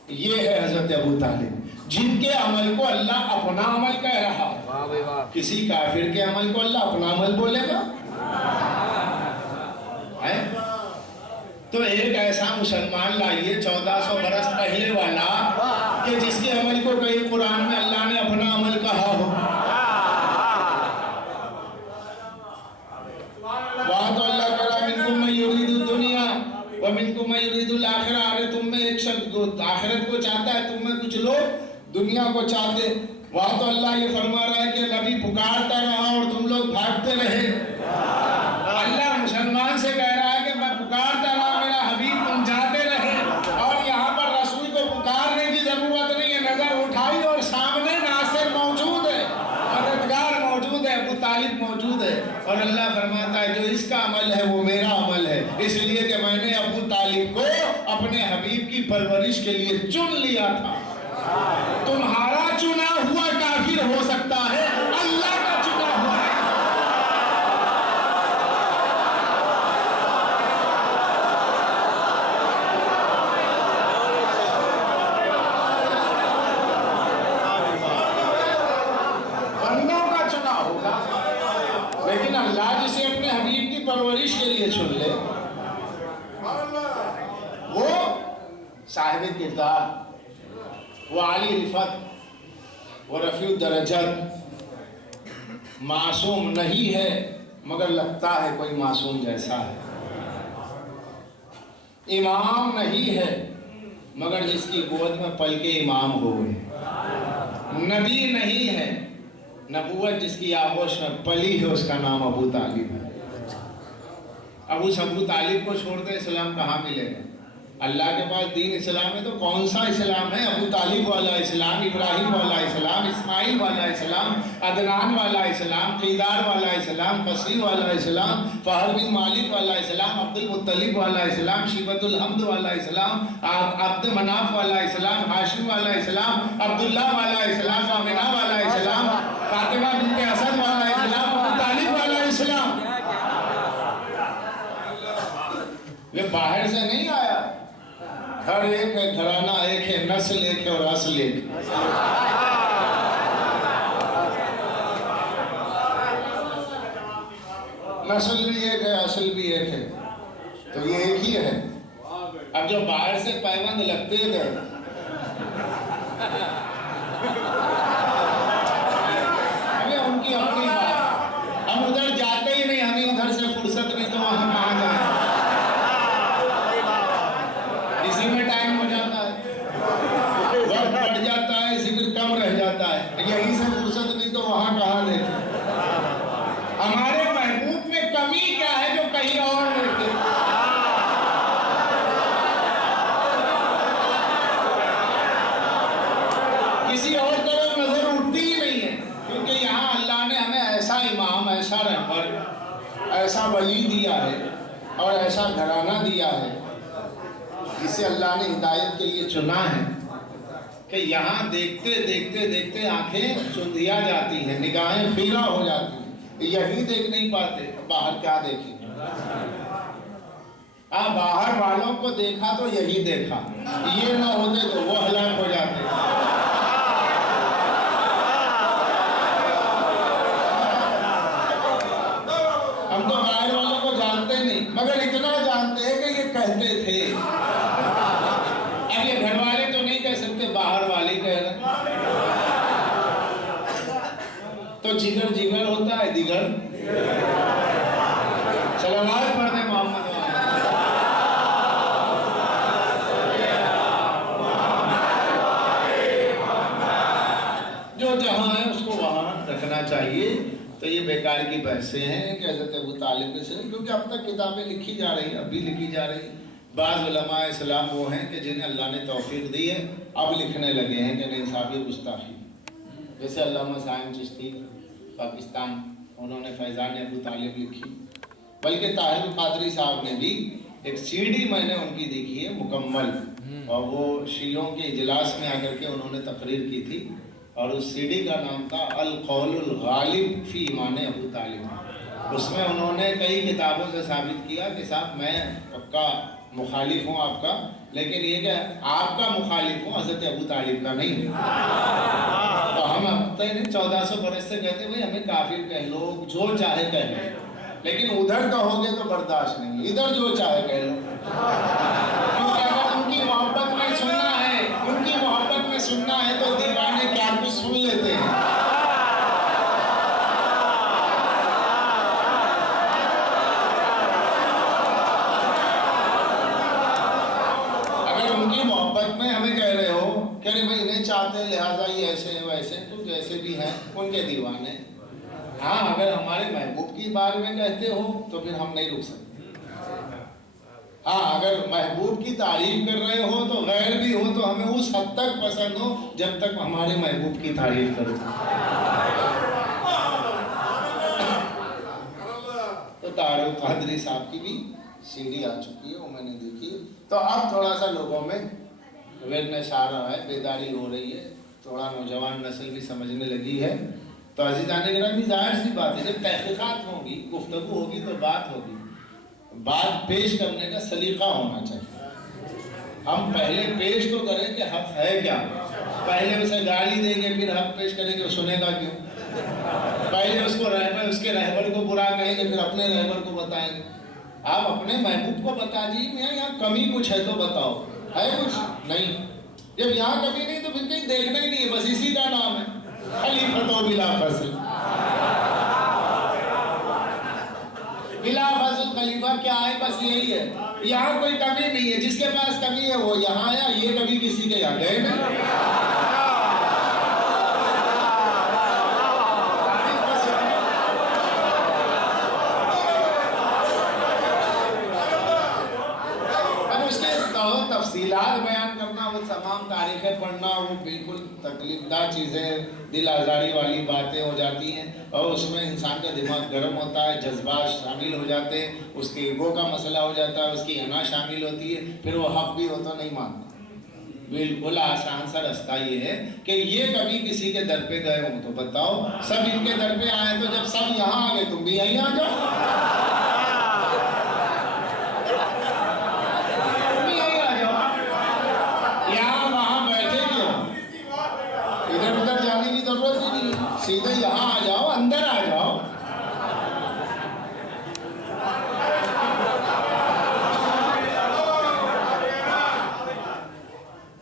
یہ ہے حضرت ابو طالب، جن کے عمل کو اللہ اپنا عمل کہہ رہا ہے۔ کسی کافر کے عمل کو اللہ اپنا عمل بولے گا؟ تو ایک ایسا مسلمان لائیے 1400 برس پہلے والا کہ جس کے عمل کو کہیں قرآن میں اللہ نے اپنا عمل کہا ہو۔ وہاں تو اللہ کہہ رہا منکم من یرید الدنیا ومنکم من یرید الآخرہ، ارے تم میں ایک شخص آخرت کو چاہتا ہے، تم میں کچھ لوگ دنیا کو چاہتے۔ وہاں تو اللہ یہ فرما رہا ہے کہ نبی پکارتا رہا اور تم لوگ بھاگتے رہے۔ اللہ مسلمان سے کہہ رہا ہے کہ میں پکارتا رہا میرا حبیب تم جاتے رہے، اور یہاں پر رسول کو پکارنے کی ضرورت نہیں ہے، نظر اٹھائی اور سامنے ناصر موجود ہے، مددگار موجود ہے، ابو طالب موجود ہے، اور اللہ فرماتا ہے جو اس کا عمل ہے وہ میرا عمل ہے، اس لیے کہ میں نے ابو طالب کو اپنے حبیب کی پرورش کے لیے چن لیا تھا۔ تمہارا چنا ہوا کافر ہو سکتا ہے، اللہ کا چنا ہوا ہے۔ بندوں کا چنا ہوگا، لیکن اللہ جسے اپنے حبیب کی پرورش کے لیے چن لے وہ صاحب کردار، وہ عالی رفعت، وہ رفیع الدرجات، معصوم نہیں ہے مگر لگتا ہے کوئی معصوم جیسا ہے، امام نہیں ہے مگر جس کی گود میں پل کے امام ہوئے، نبی نہیں ہے نبوت جس کی آغوش میں پلی ہے اس کا نام ابو طالب ہے۔ اب اس ابو طالب کو چھوڑ دے اسلام کہاں ملے گا؟ اللہ کے پاس دین اسلام ہے تو کون سا اسلام ہے؟ ابو طالب والا اسلام، ابراہیم والا اسلام، اسماعیل والا اسلام، عدنان والا اسلام، قیدار والا اسلام، قصی والا اسلام، فہر بن مالک والا اسلام، عبد المطلب والا اسلام، شیبت الحمد والا اسلام، عبد مناف والا اسلام، ہاشم والا اسلام، عبداللہ والا اسلام، آمنہ والا اسلام، فاطمہ بنت اسد والا اسلام، ابو طالب والا اسلام۔ یہ باہر سے نہیں آیا، گھر ایک ہے، گھرانہ ایک ہے، نسل ایک ہے اور اصل ایک ہے۔ نسل بھی ایک ہے، اصل بھی ایک ہے، تو یہ ایک ہی ہے۔ اب جو باہر سے پیوند لگتے گئے ہمیں ان کی اپنی بات، ہم ادھر جاتے ہی نہیں، ہمیں ادھر سے فرصت نہیں تو وہاں کہاں جائیں؟ اسی میں ٹائم ہو جاتا ہے، وقت بڑھ جاتا ہے، ذکر کم رہ جاتا ہے، یہیں سے فرصت نہیں تو وہاں کہاں دیکھیں؟ ہمارے محبوب میں کمی کیا ہے جو کہیں اور دیکھتے؟ کسی اور طرف نظر اٹھتی ہی نہیں ہے، کیونکہ یہاں اللہ نے ہمیں ایسا امام، ایسا رہبر، ایسا ولی دیا ہے اور ایسا گھرانہ دیا ہے جسے اللہ نے ہدایت کے لیے چنا ہے کہ یہاں دیکھتے دیکھتے دیکھتے آنکھیں چندیا جاتی ہیں، نگاہیں خیرہ ہو جاتی ہیں، یہی دیکھ نہیں پاتے، باہر کیا دیکھیں؟ باہر والوں کو دیکھا تو یہی دیکھا، یہ نہ ہوتے تو وہ ہلاک ہو جاتے۔ ہم تو باہر والوں کو جانتے نہیں، مگر اتنا جانتے ہیں کہ یہ کہتے تھے۔ اب یہ گھر والے تو نہیں کہہ سکتے، باہر والے کہہ رہے ہیں، تو جگر جگر ہوتا ہے، دیگر صلوات پڑھ دیں محمد جو جہاں ہے اس کو وہاں رکھنا چاہیے۔ تو یہ بیکار کی بحثیں ہیں کہ حضرت ابو طالب سے، کیونکہ اب تک کتابیں لکھی جا رہی ہیں، اب بھی لکھی جا رہی ہیں۔ بعض علماء اسلام وہ ہیں کہ جنہیں اللہ نے توفیق دی ہے اب لکھنے لگے ہیں کہ نہیں صاحب یہ گستاخی، جیسے علامہ سائن چشتی پاکستان، انہوں نے فیضان ابو طالب لکھی، بلکہ طاہر القادری صاحب نے بھی ایک سی ڈی میں نے ان کی دیکھی ہے مکمل، اور وہ شیعوں کے اجلاس میں آ کر کے انہوں نے تقریر کی تھی، اور اس سی ڈی کا نام تھا القول الغالب فی ایمان ابو طالب۔ اس میں انہوں نے کئی کتابوں سے ثابت کیا کہ صاحب میں پکا مخالف ہوں آپ کا، لیکن یہ کہ آپ کا مخالف ہوں حضرت ابو طالب کا نہیں ہے۔ تو ہم اب 1400 برس سے کہتے ہیں بھئی ہمیں کافر کہہ لو، جو چاہے کہہ لو، لیکن ادھر کہو گے تو برداشت نہیں، ادھر جو چاہے کہہ لو، کیونکہ اگر ان کی محبت میں سننا ہے، ان کی محبت میں سننا ہے تو دیوانے کیا کچھ سن لیتے ہیں۔ چاہتے لہذا یہ ایسے ہیں ویسے ہیں، تو جیسے بھی ہیں ان کے دیوانے۔ ہاں اگر ہمارے محبوب کی بارے میں کہتے ہو تو پھر ہم نہیں رک سکتے۔ ہاں اگر محبوب کی تعریف کر رہے ہو تو غیر بھی ہو تو ہمیں اس حد تک پسند ہو جب تک ہمارے محبوب کی تعریف کرو۔ تو طاہر القادری صاحب کی بھی CD آ چکی ہے، وہ میں نے دیکھی۔ تو اب تھوڑا سا لوگوں میں اویئرنیس آ رہا ہے، بیداری ہو رہی ہے، تھوڑا نوجوان نسل بھی سمجھنے لگی ہے۔ تو عزیزان گرامی ظاہر سی بات ہے جب تحقیقات ہوں گی، گفتگو ہوگی تو بات ہوگی، بات پیش کرنے کا سلیقہ ہونا چاہیے۔ ہم پہلے پیش تو کریں کہ حق ہے کیا، پہلے اسے گالی دیں گے پھر حق پیش کریں گے، وہ سنے گا کیوں؟ پہلے اس کو اس کے رہبر کو برا کہیں گے پھر اپنے رہبر کو بتائیں گے۔ آپ اپنے محبوب کو بتا دیجیے یہاں کمی کچھ ہے تو بتاؤ، ہے کچھ نہیں؟ جب یہاں کمی نہیں تو پھر کہیں دیکھنا ہی نہیں ہے، بس اسی کا نام ہے خلیفۃ بلا فصل۔ بلا فصل خلیفہ کیا ہے؟ بس یہی ہے، یہاں کوئی کمی نہیں ہے، جس کے پاس کمی ہے وہ یہاں آیا، یہ کبھی کسی کے یہاں گئے نہیں۔ تفصیلات بیان کرنا، وہ تمام تاریخیں پڑھنا، وہ بالکل تکلیف دہ چیزیں، دل آزاری والی باتیں ہو جاتی ہیں، اور اس میں انسان کا دماغ گرم ہوتا ہے، جذبات شامل ہو جاتے ہیں، اس کے ایگو کا مسئلہ ہو جاتا ہے، اس کی انا شامل ہوتی ہے، پھر وہ حق بھی ہو تو نہیں مانتا۔ بالکل آسان سا رستہ یہ ہے کہ یہ کبھی کسی کے در پہ گئے ہوں تو بتاؤ، سب ان کے در پہ آئے تو جب سب یہاں آ گئے تم بھی یہیں آ جاؤ۔ سیدھے یہاں آ جاؤ، اندر آ جاؤ۔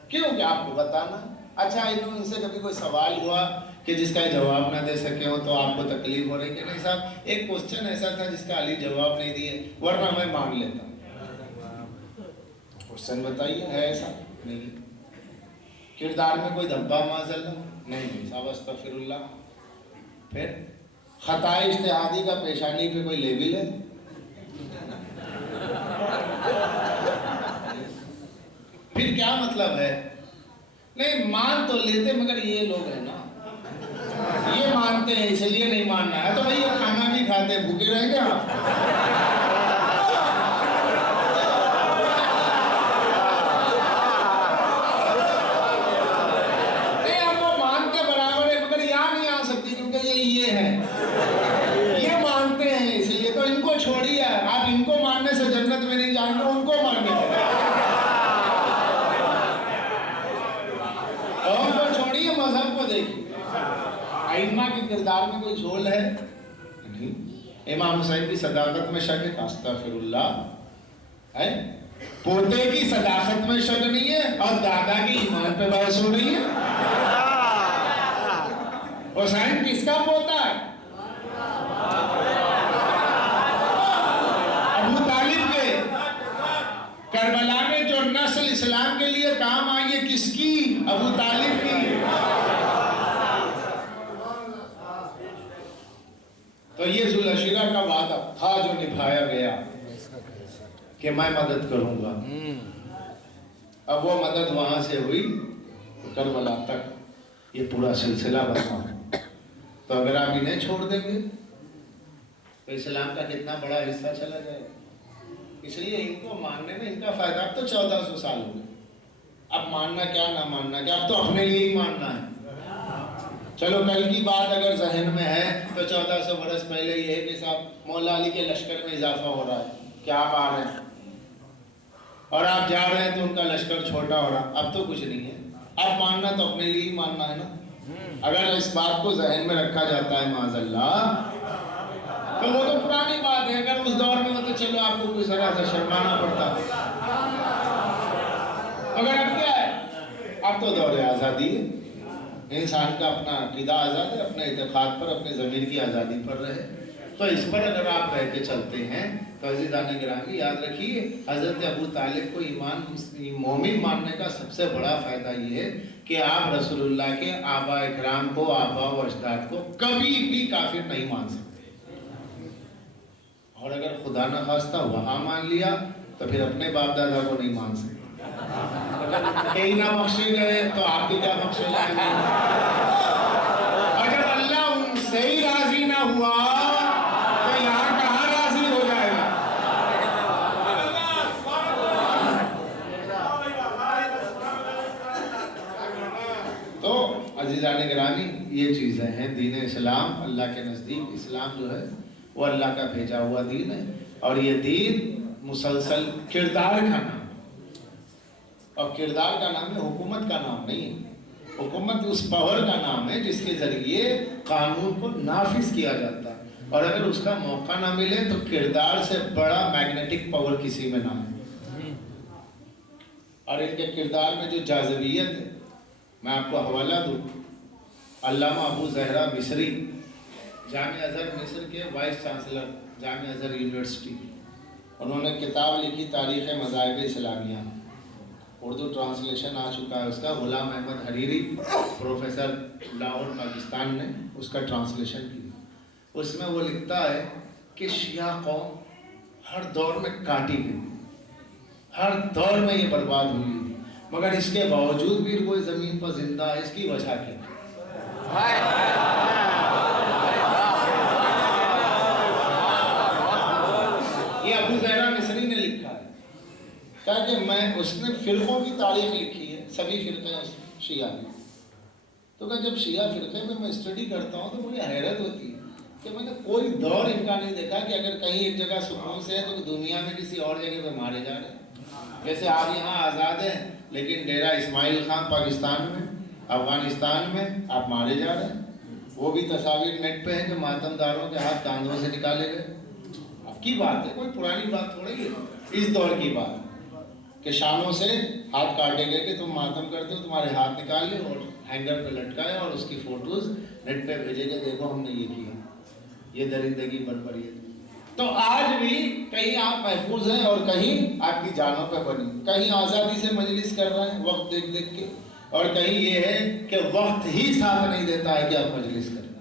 کیوں کہ آپ کو بتانا۔ اچھا ان سے کبھی کوئی سوال ہوا کہ جس کا جواب نہ دے سکے ہو تو آپ کو تکلیف ہو رہی کہ نہیں صاحب ایک کوسچن ایسا تھا جس کا علی جواب نہیں دیے ورنہ میں مان لیتا ہوں۔ کوسچن بتائیے، ہے ایسا؟ نہیں۔ کردار میں کوئی دھبا معاذ اللہ نہیں صاحب، استغفر اللہ۔ پھر خطا اجتہادی کا پیشانی پہ کوئی لیبل ہے؟ پھر کیا مطلب ہے؟ نہیں مان تو لیتے مگر یہ لوگ ہیں نا، یہ مانتے ہیں اس لیے نہیں ماننا ہے، تو بھئی یہ کھانا بھی کھاتے بھوکے رہیں گے آپ؟ چھوڑیے، آپ ان کو ماننے سے جنت میں نہیں جائیں گے، ان کو ماننے سے۔ اور کو چھوڑیے، مذہب کو دیکھیے۔ ائمہ کے کردار میں کوئی جھول ہے؟ نہیں۔ امام حسین کی صداقت میں شک ہے؟ استغفر اللہ۔ ہے پوتے کی صداقت میں شک نہیں ہے اور دادا کی ایمان پہ بحث ہو رہی ہے۔ حسین کس کا پوتا ہے؟ کربلا میں جو نسل اسلام کے لیے کام آئی ہے کس کی؟ ابو طالب کی۔ تو یہ ذوالعشیرہ کا وعدہ تھا جو نبھایا گیا کہ میں مدد کروں گا۔ اب وہ مدد وہاں سے ہوئی کربلا تک، یہ پورا سلسلہ بنا۔ تو اگر آپ انہیں چھوڑ دیں گے تو اسلام کا کتنا بڑا حصہ چلا جائے گا۔ اس لیے ان کو ماننے میں ان کا فائدہ۔ اب تو 1400 سال ہو گئے، اب ماننا کیا نہ ماننا کیا، اب تو اپنے لیے ہی ماننا ہے۔ چلو کل کی بات اگر ذہن میں ہے تو 1400 برس پہلے یہ ہے کہ صاحب مولا علی کے لشکر میں اضافہ ہو رہا ہے، کیا آپ آ رہے ہیں؟ اور آپ جا رہے ہیں تو ان کا لشکر چھوٹا ہو رہا. اب تو کچھ نہیں ہے. اب ماننا تو اپنے لیے ہی ماننا ہے نا. اگر اس بات کو ذہن میں رکھا جاتا ہے معاذ اللہ تو وہ تو پرانی بات ہے. اگر اس دور میں ہو تو چلو آپ کو کوئی ذرا سا شرمانا پڑتا. مگر اب کیا ہے؟ اب تو دور آزادی ہے. انسان کا اپنا عقیدہ آزاد ہے، اپنے اعتقاد پر، اپنے ضمیر کی آزادی پر رہے. تو اس پر اگر آپ رہ کے چلتے ہیں تو عزیزان گرامی یاد رکھیے حضرت ابو طالب کو مومن ماننے کا سب سے بڑا فائدہ یہ ہے کہ آپ رسول اللہ کے آبا اکرام کو، آبا و اجداد کو کبھی بھی کافر نہیں مان سکتے. اور اگر خدا نہ خواستہ وہاں مان لیا تو پھر اپنے باپ دادا کو نہیں مان سکتے. کہیں نہ بخشے گئے تو آپ بھی کیا بخشے جائیں گے. اگر اللہ ان سے ہی راضی نہ ہوا تو یہاں کہاں راضی ہو جائے گا. تو عزیزان گرامی یہ چیزیں ہیں. دین اسلام اللہ کے نزدیک اسلام جو ہے وہ اللہ کا بھیجا ہوا دین ہے. اور یہ دین مسلسل کردار کا نام، اور کردار کا نام ہے، حکومت کا نام نہیں ہے. حکومت اس پاور کا نام ہے جس کے ذریعے قانون کو نافذ کیا جاتا ہے. اور اگر اس کا موقع نہ ملے تو کردار سے بڑا میگنیٹک پاور کسی میں نہ ہے. اور ان کے کردار میں جو جاذبیت ہے، میں آپ کو حوالہ دوں. علامہ ابو زہرا مصری، جامعہ ازہر مصر کے وائس چانسلر جامعہ ازہر یونیورسٹی، انہوں نے کتاب لکھی تاریخ مذاہب اسلامیہ. اردو ٹرانسلیشن آ چکا ہے اس کا. غلام احمد حریری پروفیسر لاہور پاکستان نے اس کا ٹرانسلیشن کی. اس میں وہ لکھتا ہے کہ شیعہ قوم ہر دور میں کاٹی گئی، ہر دور میں یہ برباد ہوئی، مگر اس کے باوجود بھی وہ زمین پر زندہ ہے. اس کی وجہ کیا ہے؟ یہ ابو زہرا مصری نے لکھا ہے. تاکہ میں اس نے فرقوں کی تاریخ لکھی ہے، سبھی فرقے شیعہ میں. تو کہ جب شیعہ فرقے میں میں اسٹڈی کرتا ہوں تو مجھے حیرت ہوتی ہے کہ میں نے کوئی دور ان کا نہیں دیکھا کہ اگر کہیں ایک جگہ سکون سے ہے تو دنیا میں کسی اور جگہ پہ مارے جا رہے ہیں. جیسے آپ یہاں آزاد ہیں لیکن ڈیرہ اسماعیل خان پاکستان میں، افغانستان میں آپ مارے جا رہے ہیں. وہ بھی تصاویر نیٹ پہ ہیں کہ ماتم داروں کے ہاتھ کاندھوں سے نکالے گئے. اب کی بات ہے، کوئی پرانی بات تھوڑی ہے، اس دور کی بات کہ شانوں سے ہاتھ کاٹے گئے کہ تم ماتم کرتے ہو، تمہارے ہاتھ نکالے اور ہینگر پہ لٹکائے اور اس کی فوٹوز نیٹ پہ بھیجے کہ دیکھو ہم نے یہ کیا، یہ درندگی بربریت. تو آج بھی کہیں آپ محفوظ ہیں اور کہیں آپ کی جانوں پہ بنی، کہیں آزادی سے مجلس کر رہے ہیں وقت دیکھ دیکھ کے، اور کہیں یہ ہے کہ وقت ہی ساتھ نہیں دیتا ہے کہ آپ مجلس کریں.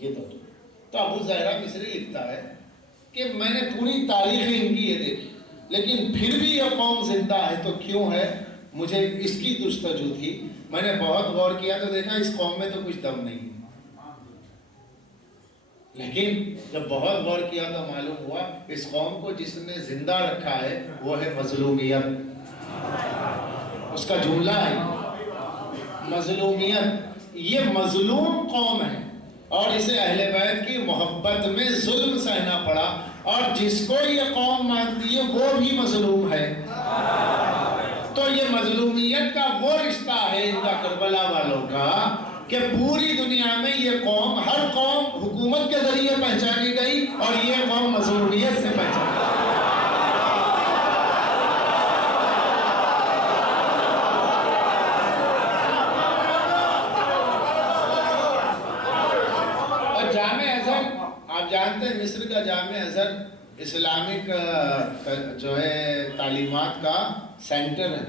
یہ تو ابو زہرا مصری لکھتا ہے کہ میں نے پوری تاریخ ان کی یہ دیکھی، لیکن پھر بھی یہ قوم زندہ ہے تو کیوں ہے؟ مجھے اس کی جستجو تھی. میں نے بہت غور کیا تو دیکھا اس قوم میں تو کچھ دم نہیں ہے. لیکن جب بہت غور کیا تو معلوم ہوا اس قوم کو جس نے زندہ رکھا ہے وہ ہے مظلومیت. اس کا جملہ ہے مظلومیت. یہ مظلوم قوم ہے اور اسے اہل بیت کی محبت میں ظلم سہنا پڑا، اور جس کو یہ قوم مانتی ہے وہ بھی مظلوم ہے. تو یہ مظلومیت کا وہ رشتہ ہے ان کا کربلا والوں کا کہ پوری دنیا میں یہ قوم، ہر قوم حکومت کے ذریعے پہچانی گئی اور یہ قوم مظلومیت سے پہچانی گئی. آپ جانتے ہیں مصر کا جامعہ ازہر اسلامک جو ہے تعلیمات کا سینٹر ہے،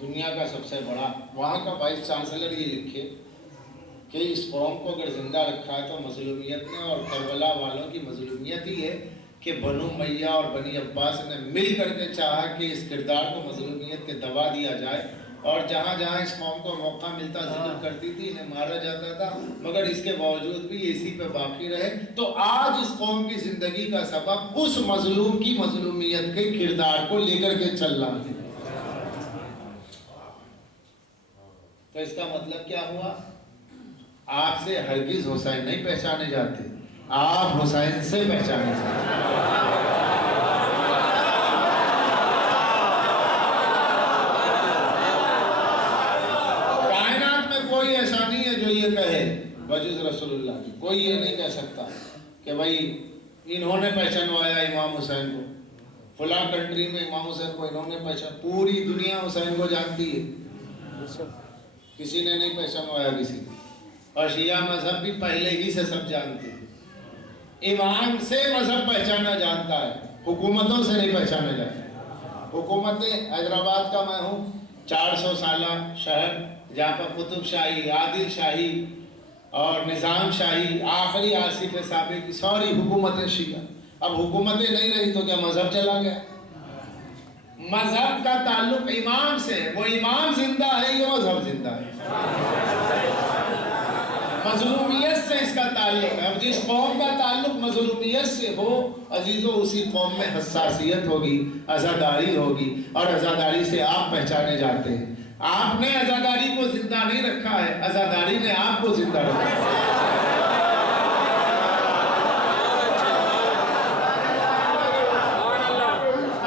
دنیا کا سب سے بڑا. وہاں کا وائس چانسلر یہ لکھے کہ اس قوم کو اگر زندہ رکھا ہے تو مظلومیت نے، اور کربلا والوں کی مظلومیت ہی ہے کہ بنو امیہ اور بنی عباس نے مل کر کے چاہا کہ اس کردار کو مظلومیت کے دبا دیا جائے، اور جہاں جہاں اس قوم کو موقع ملتا ذکر کرتی تھی، انہیں مارا جاتا تھا، مگر اس کے باوجود بھی اسی پہ باقی رہے. تو آج اس قوم کی زندگی کا سبب اس مظلوم کی مظلومیت کے کردار کو لے کر کے چل رہا ہے. تو اس کا مطلب کیا ہوا؟ آپ سے ہرگز حسین نہیں پہچانے جاتے، آپ حسین سے پہچانے جائیں۔ کائنات میں کوئی ایسا نہیں ہے جو یہ کہے بجز رسول اللہ کی، کوئی یہ نہیں کہہ سکتا کہ بھائی انہوں نے پہچانوایا امام حسین کو، فلاں کنٹری میں امام حسین کو انہوں نے پہچان، پوری دنیا حسین کو جانتی ہے، کسی نے نہیں پہچانوایا کسی کو۔ اور شیعہ مذہب بھی پہلے ہی سے سب جانتے ہیں، امام سے مذہب پہچانا جانتا ہے، حکومتوں سے نہیں پہچانا جاتا۔ حکومتیں، حیدرآباد کا میں ہوں، 400 سالہ شہر جہاں پر قطب شاہی، عادل شاہی اور نظام شاہی، آخری آصف سابق کی ساری حکومتیں شیعہ۔ اب حکومتیں نہیں رہی تو کیا مذہب چلا گیا؟ مذہب کا تعلق امام سے ہے، وہ امام زندہ ہے، یہ مذہب زندہ ہے۔ مظلومیت سے اس کا تعلق ہے، جس قوم کا تعلق مظلومیت سے ہو عزیزو، اسی قوم میں حساسیت ہوگی، عزاداری ہوگی، اور عزاداری سے آپ پہچانے جاتے ہیں۔ آپ نے عزاداری کو زندہ نہیں رکھا ہے، عزاداری نے آپ کو زندہ رکھا ہے۔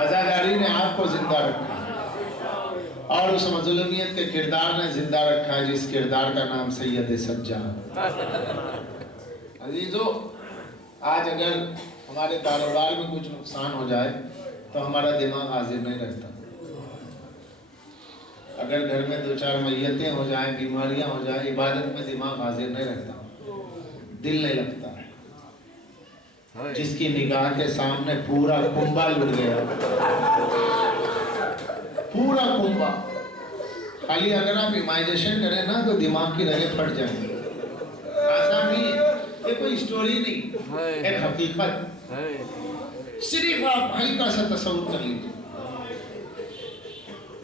عزاداری نے آپ کو زندہ رکھا ہے، اور اس مظلومیت کے کردار نے زندہ رکھا ہے جس کردار کا نام سید سجاد۔ عزیزو، آج اگر ہمارے کاروبار میں کچھ نقصان ہو جائے تو ہمارا دماغ حاضر نہیں رہتا، اگر گھر میں 2-4 میتیں ہو جائیں، بیماریاں ہو جائیں، عبادت میں دماغ حاضر نہیں رہتا، دل نہیں لگتا ہے۔ جس کی نگاہ کے سامنے پورا کنبہ لٹ گیا، پورا کنبہ، خالی اگر آپ امیجیشن کریں نا تو دماغ کی رگیں پھٹ جائیں گی۔ آسان نہیں ہے، یہ کوئی سٹوری نہیں، ایک حقیقت۔ صرف آپ ہلکا سا تصور کر لیجیے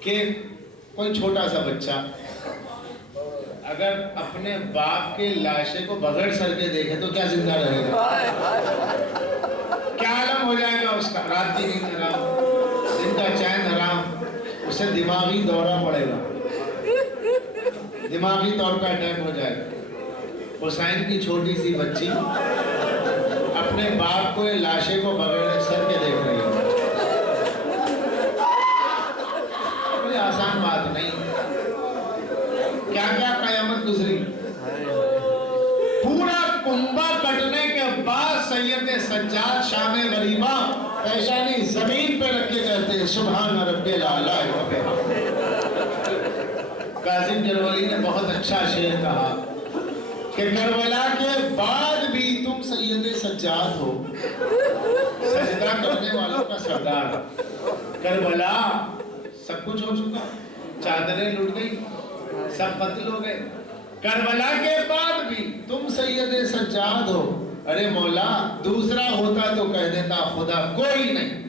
کہ کوئی چھوٹا سا بچہ اگر اپنے باپ کے لاشے کو بغیر سر کے دیکھے تو کیا زندہ رہے گا؟ کیا عالم ہو جائے گا اس کا؟ رات کی نیند حرام، دن کا چین حرام، اسے دماغی دورہ پڑے گا، دماغی طور پر اٹیک ہو جائے گا۔ حسین کی چھوٹی سی بچی اپنے باپ کو لاشے کو بغیر سر کے دیکھ رہی ہے، کوئی آسان بات نہیں، کیا کیا قیامت گزری۔ پورا کنبہ کٹنے کے بعد سید سجاد شام غریبہ پیشانی زمین پہ رکھ کے کہتے ہیں سبحان ربی الاعلی و بحمدہ۔ کاظم جرولی نے بہت اچھا شعر کہا کہ کربلا کے بعد بھی تم سید سجاد ہو، سجدہ کرنے والوں کا سردار۔ کربلا سب کچھ ہو چکا، چادریں لٹ گئی، سب قتل ہو گئے، کربلا کے بعد بھی تم سید سجاد ہو۔ ارے مولا، دوسرا ہوتا تو کہہ دیتا خدا کوئی نہیں۔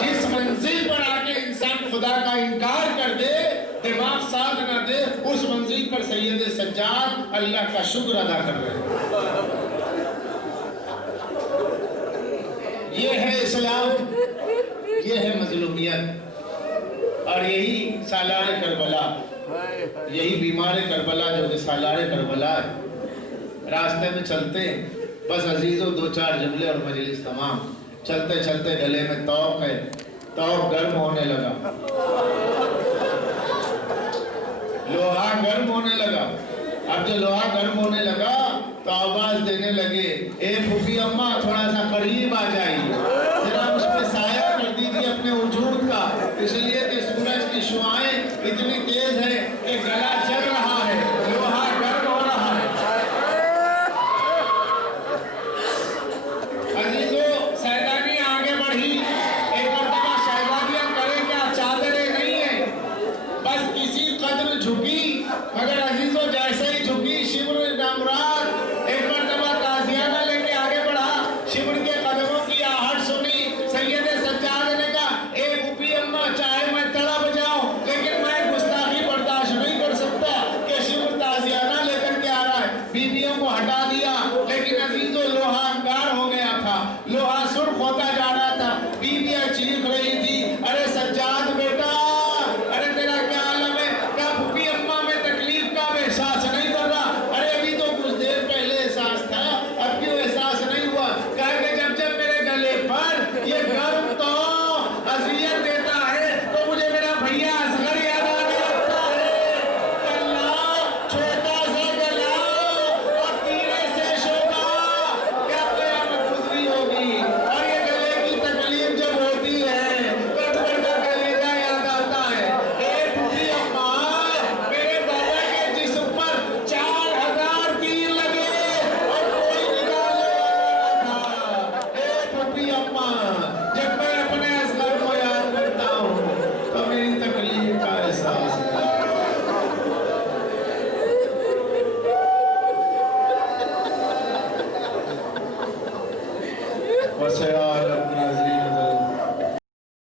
جس منزل پر آ کے انسان خدا کا انکار کر دے، دماغ ساتھ نہ دے، اس منزل پر سید سجاد اللہ کا شکر ادا کر رہے ہیں۔ یہ ہے اسلام، یہ ہے مظلومیت، اور یہی سالار کربلا، یہی بیمار کربلا جو کہ سالار کربلا ہے۔ راستے میں چلتے بس عزیزو 2-4 جملے اور مجلس تمام، چلتے چلتے گلے میں توق ہے، توق گرم ہونے لگا، لوہا گرم ہونے لگا۔ اب جو لوہا گرم ہونے لگا تو آواز دینے لگے، اے پھوپھی اماں تھوڑا سا قریب آ جائیے، ذرا اس پہ سایہ کر دیجیے اپنے وجود کا، اس لیے کہ سورج کی شعاعیں اتنی تیز ہے کہ گلا جل رہا ہے، لوہا گرم ہو رہا ہے۔ عزیزو، شہزادی آگے بڑھی، ایک مرتبہ شہزادیاں کریں کیا، چادریں نہیں ہیں، بس کسی قدر جھکی، مگر عزیزو جیسے ہی جھکی شبر نامراد ایک مرتبہ تازیانہ لے کے آگے بڑھا، شبر کے قدموں کی آہٹ سنی، سید سجاد نے کہا اے پھوپھی اماں چاہے میں تڑپ جاؤں لیکن میں گستاخی برداشت نہیں کر سکتا کہ شبر تازیانہ لے کر کے آ رہا ہے۔ بیویوں کو ہٹا دیا، لیکن عزیزو لوہا انگار ہو گیا تھا، لوہا سرخ ہوتا جا رہا تھا، بیویاں چیخ رہی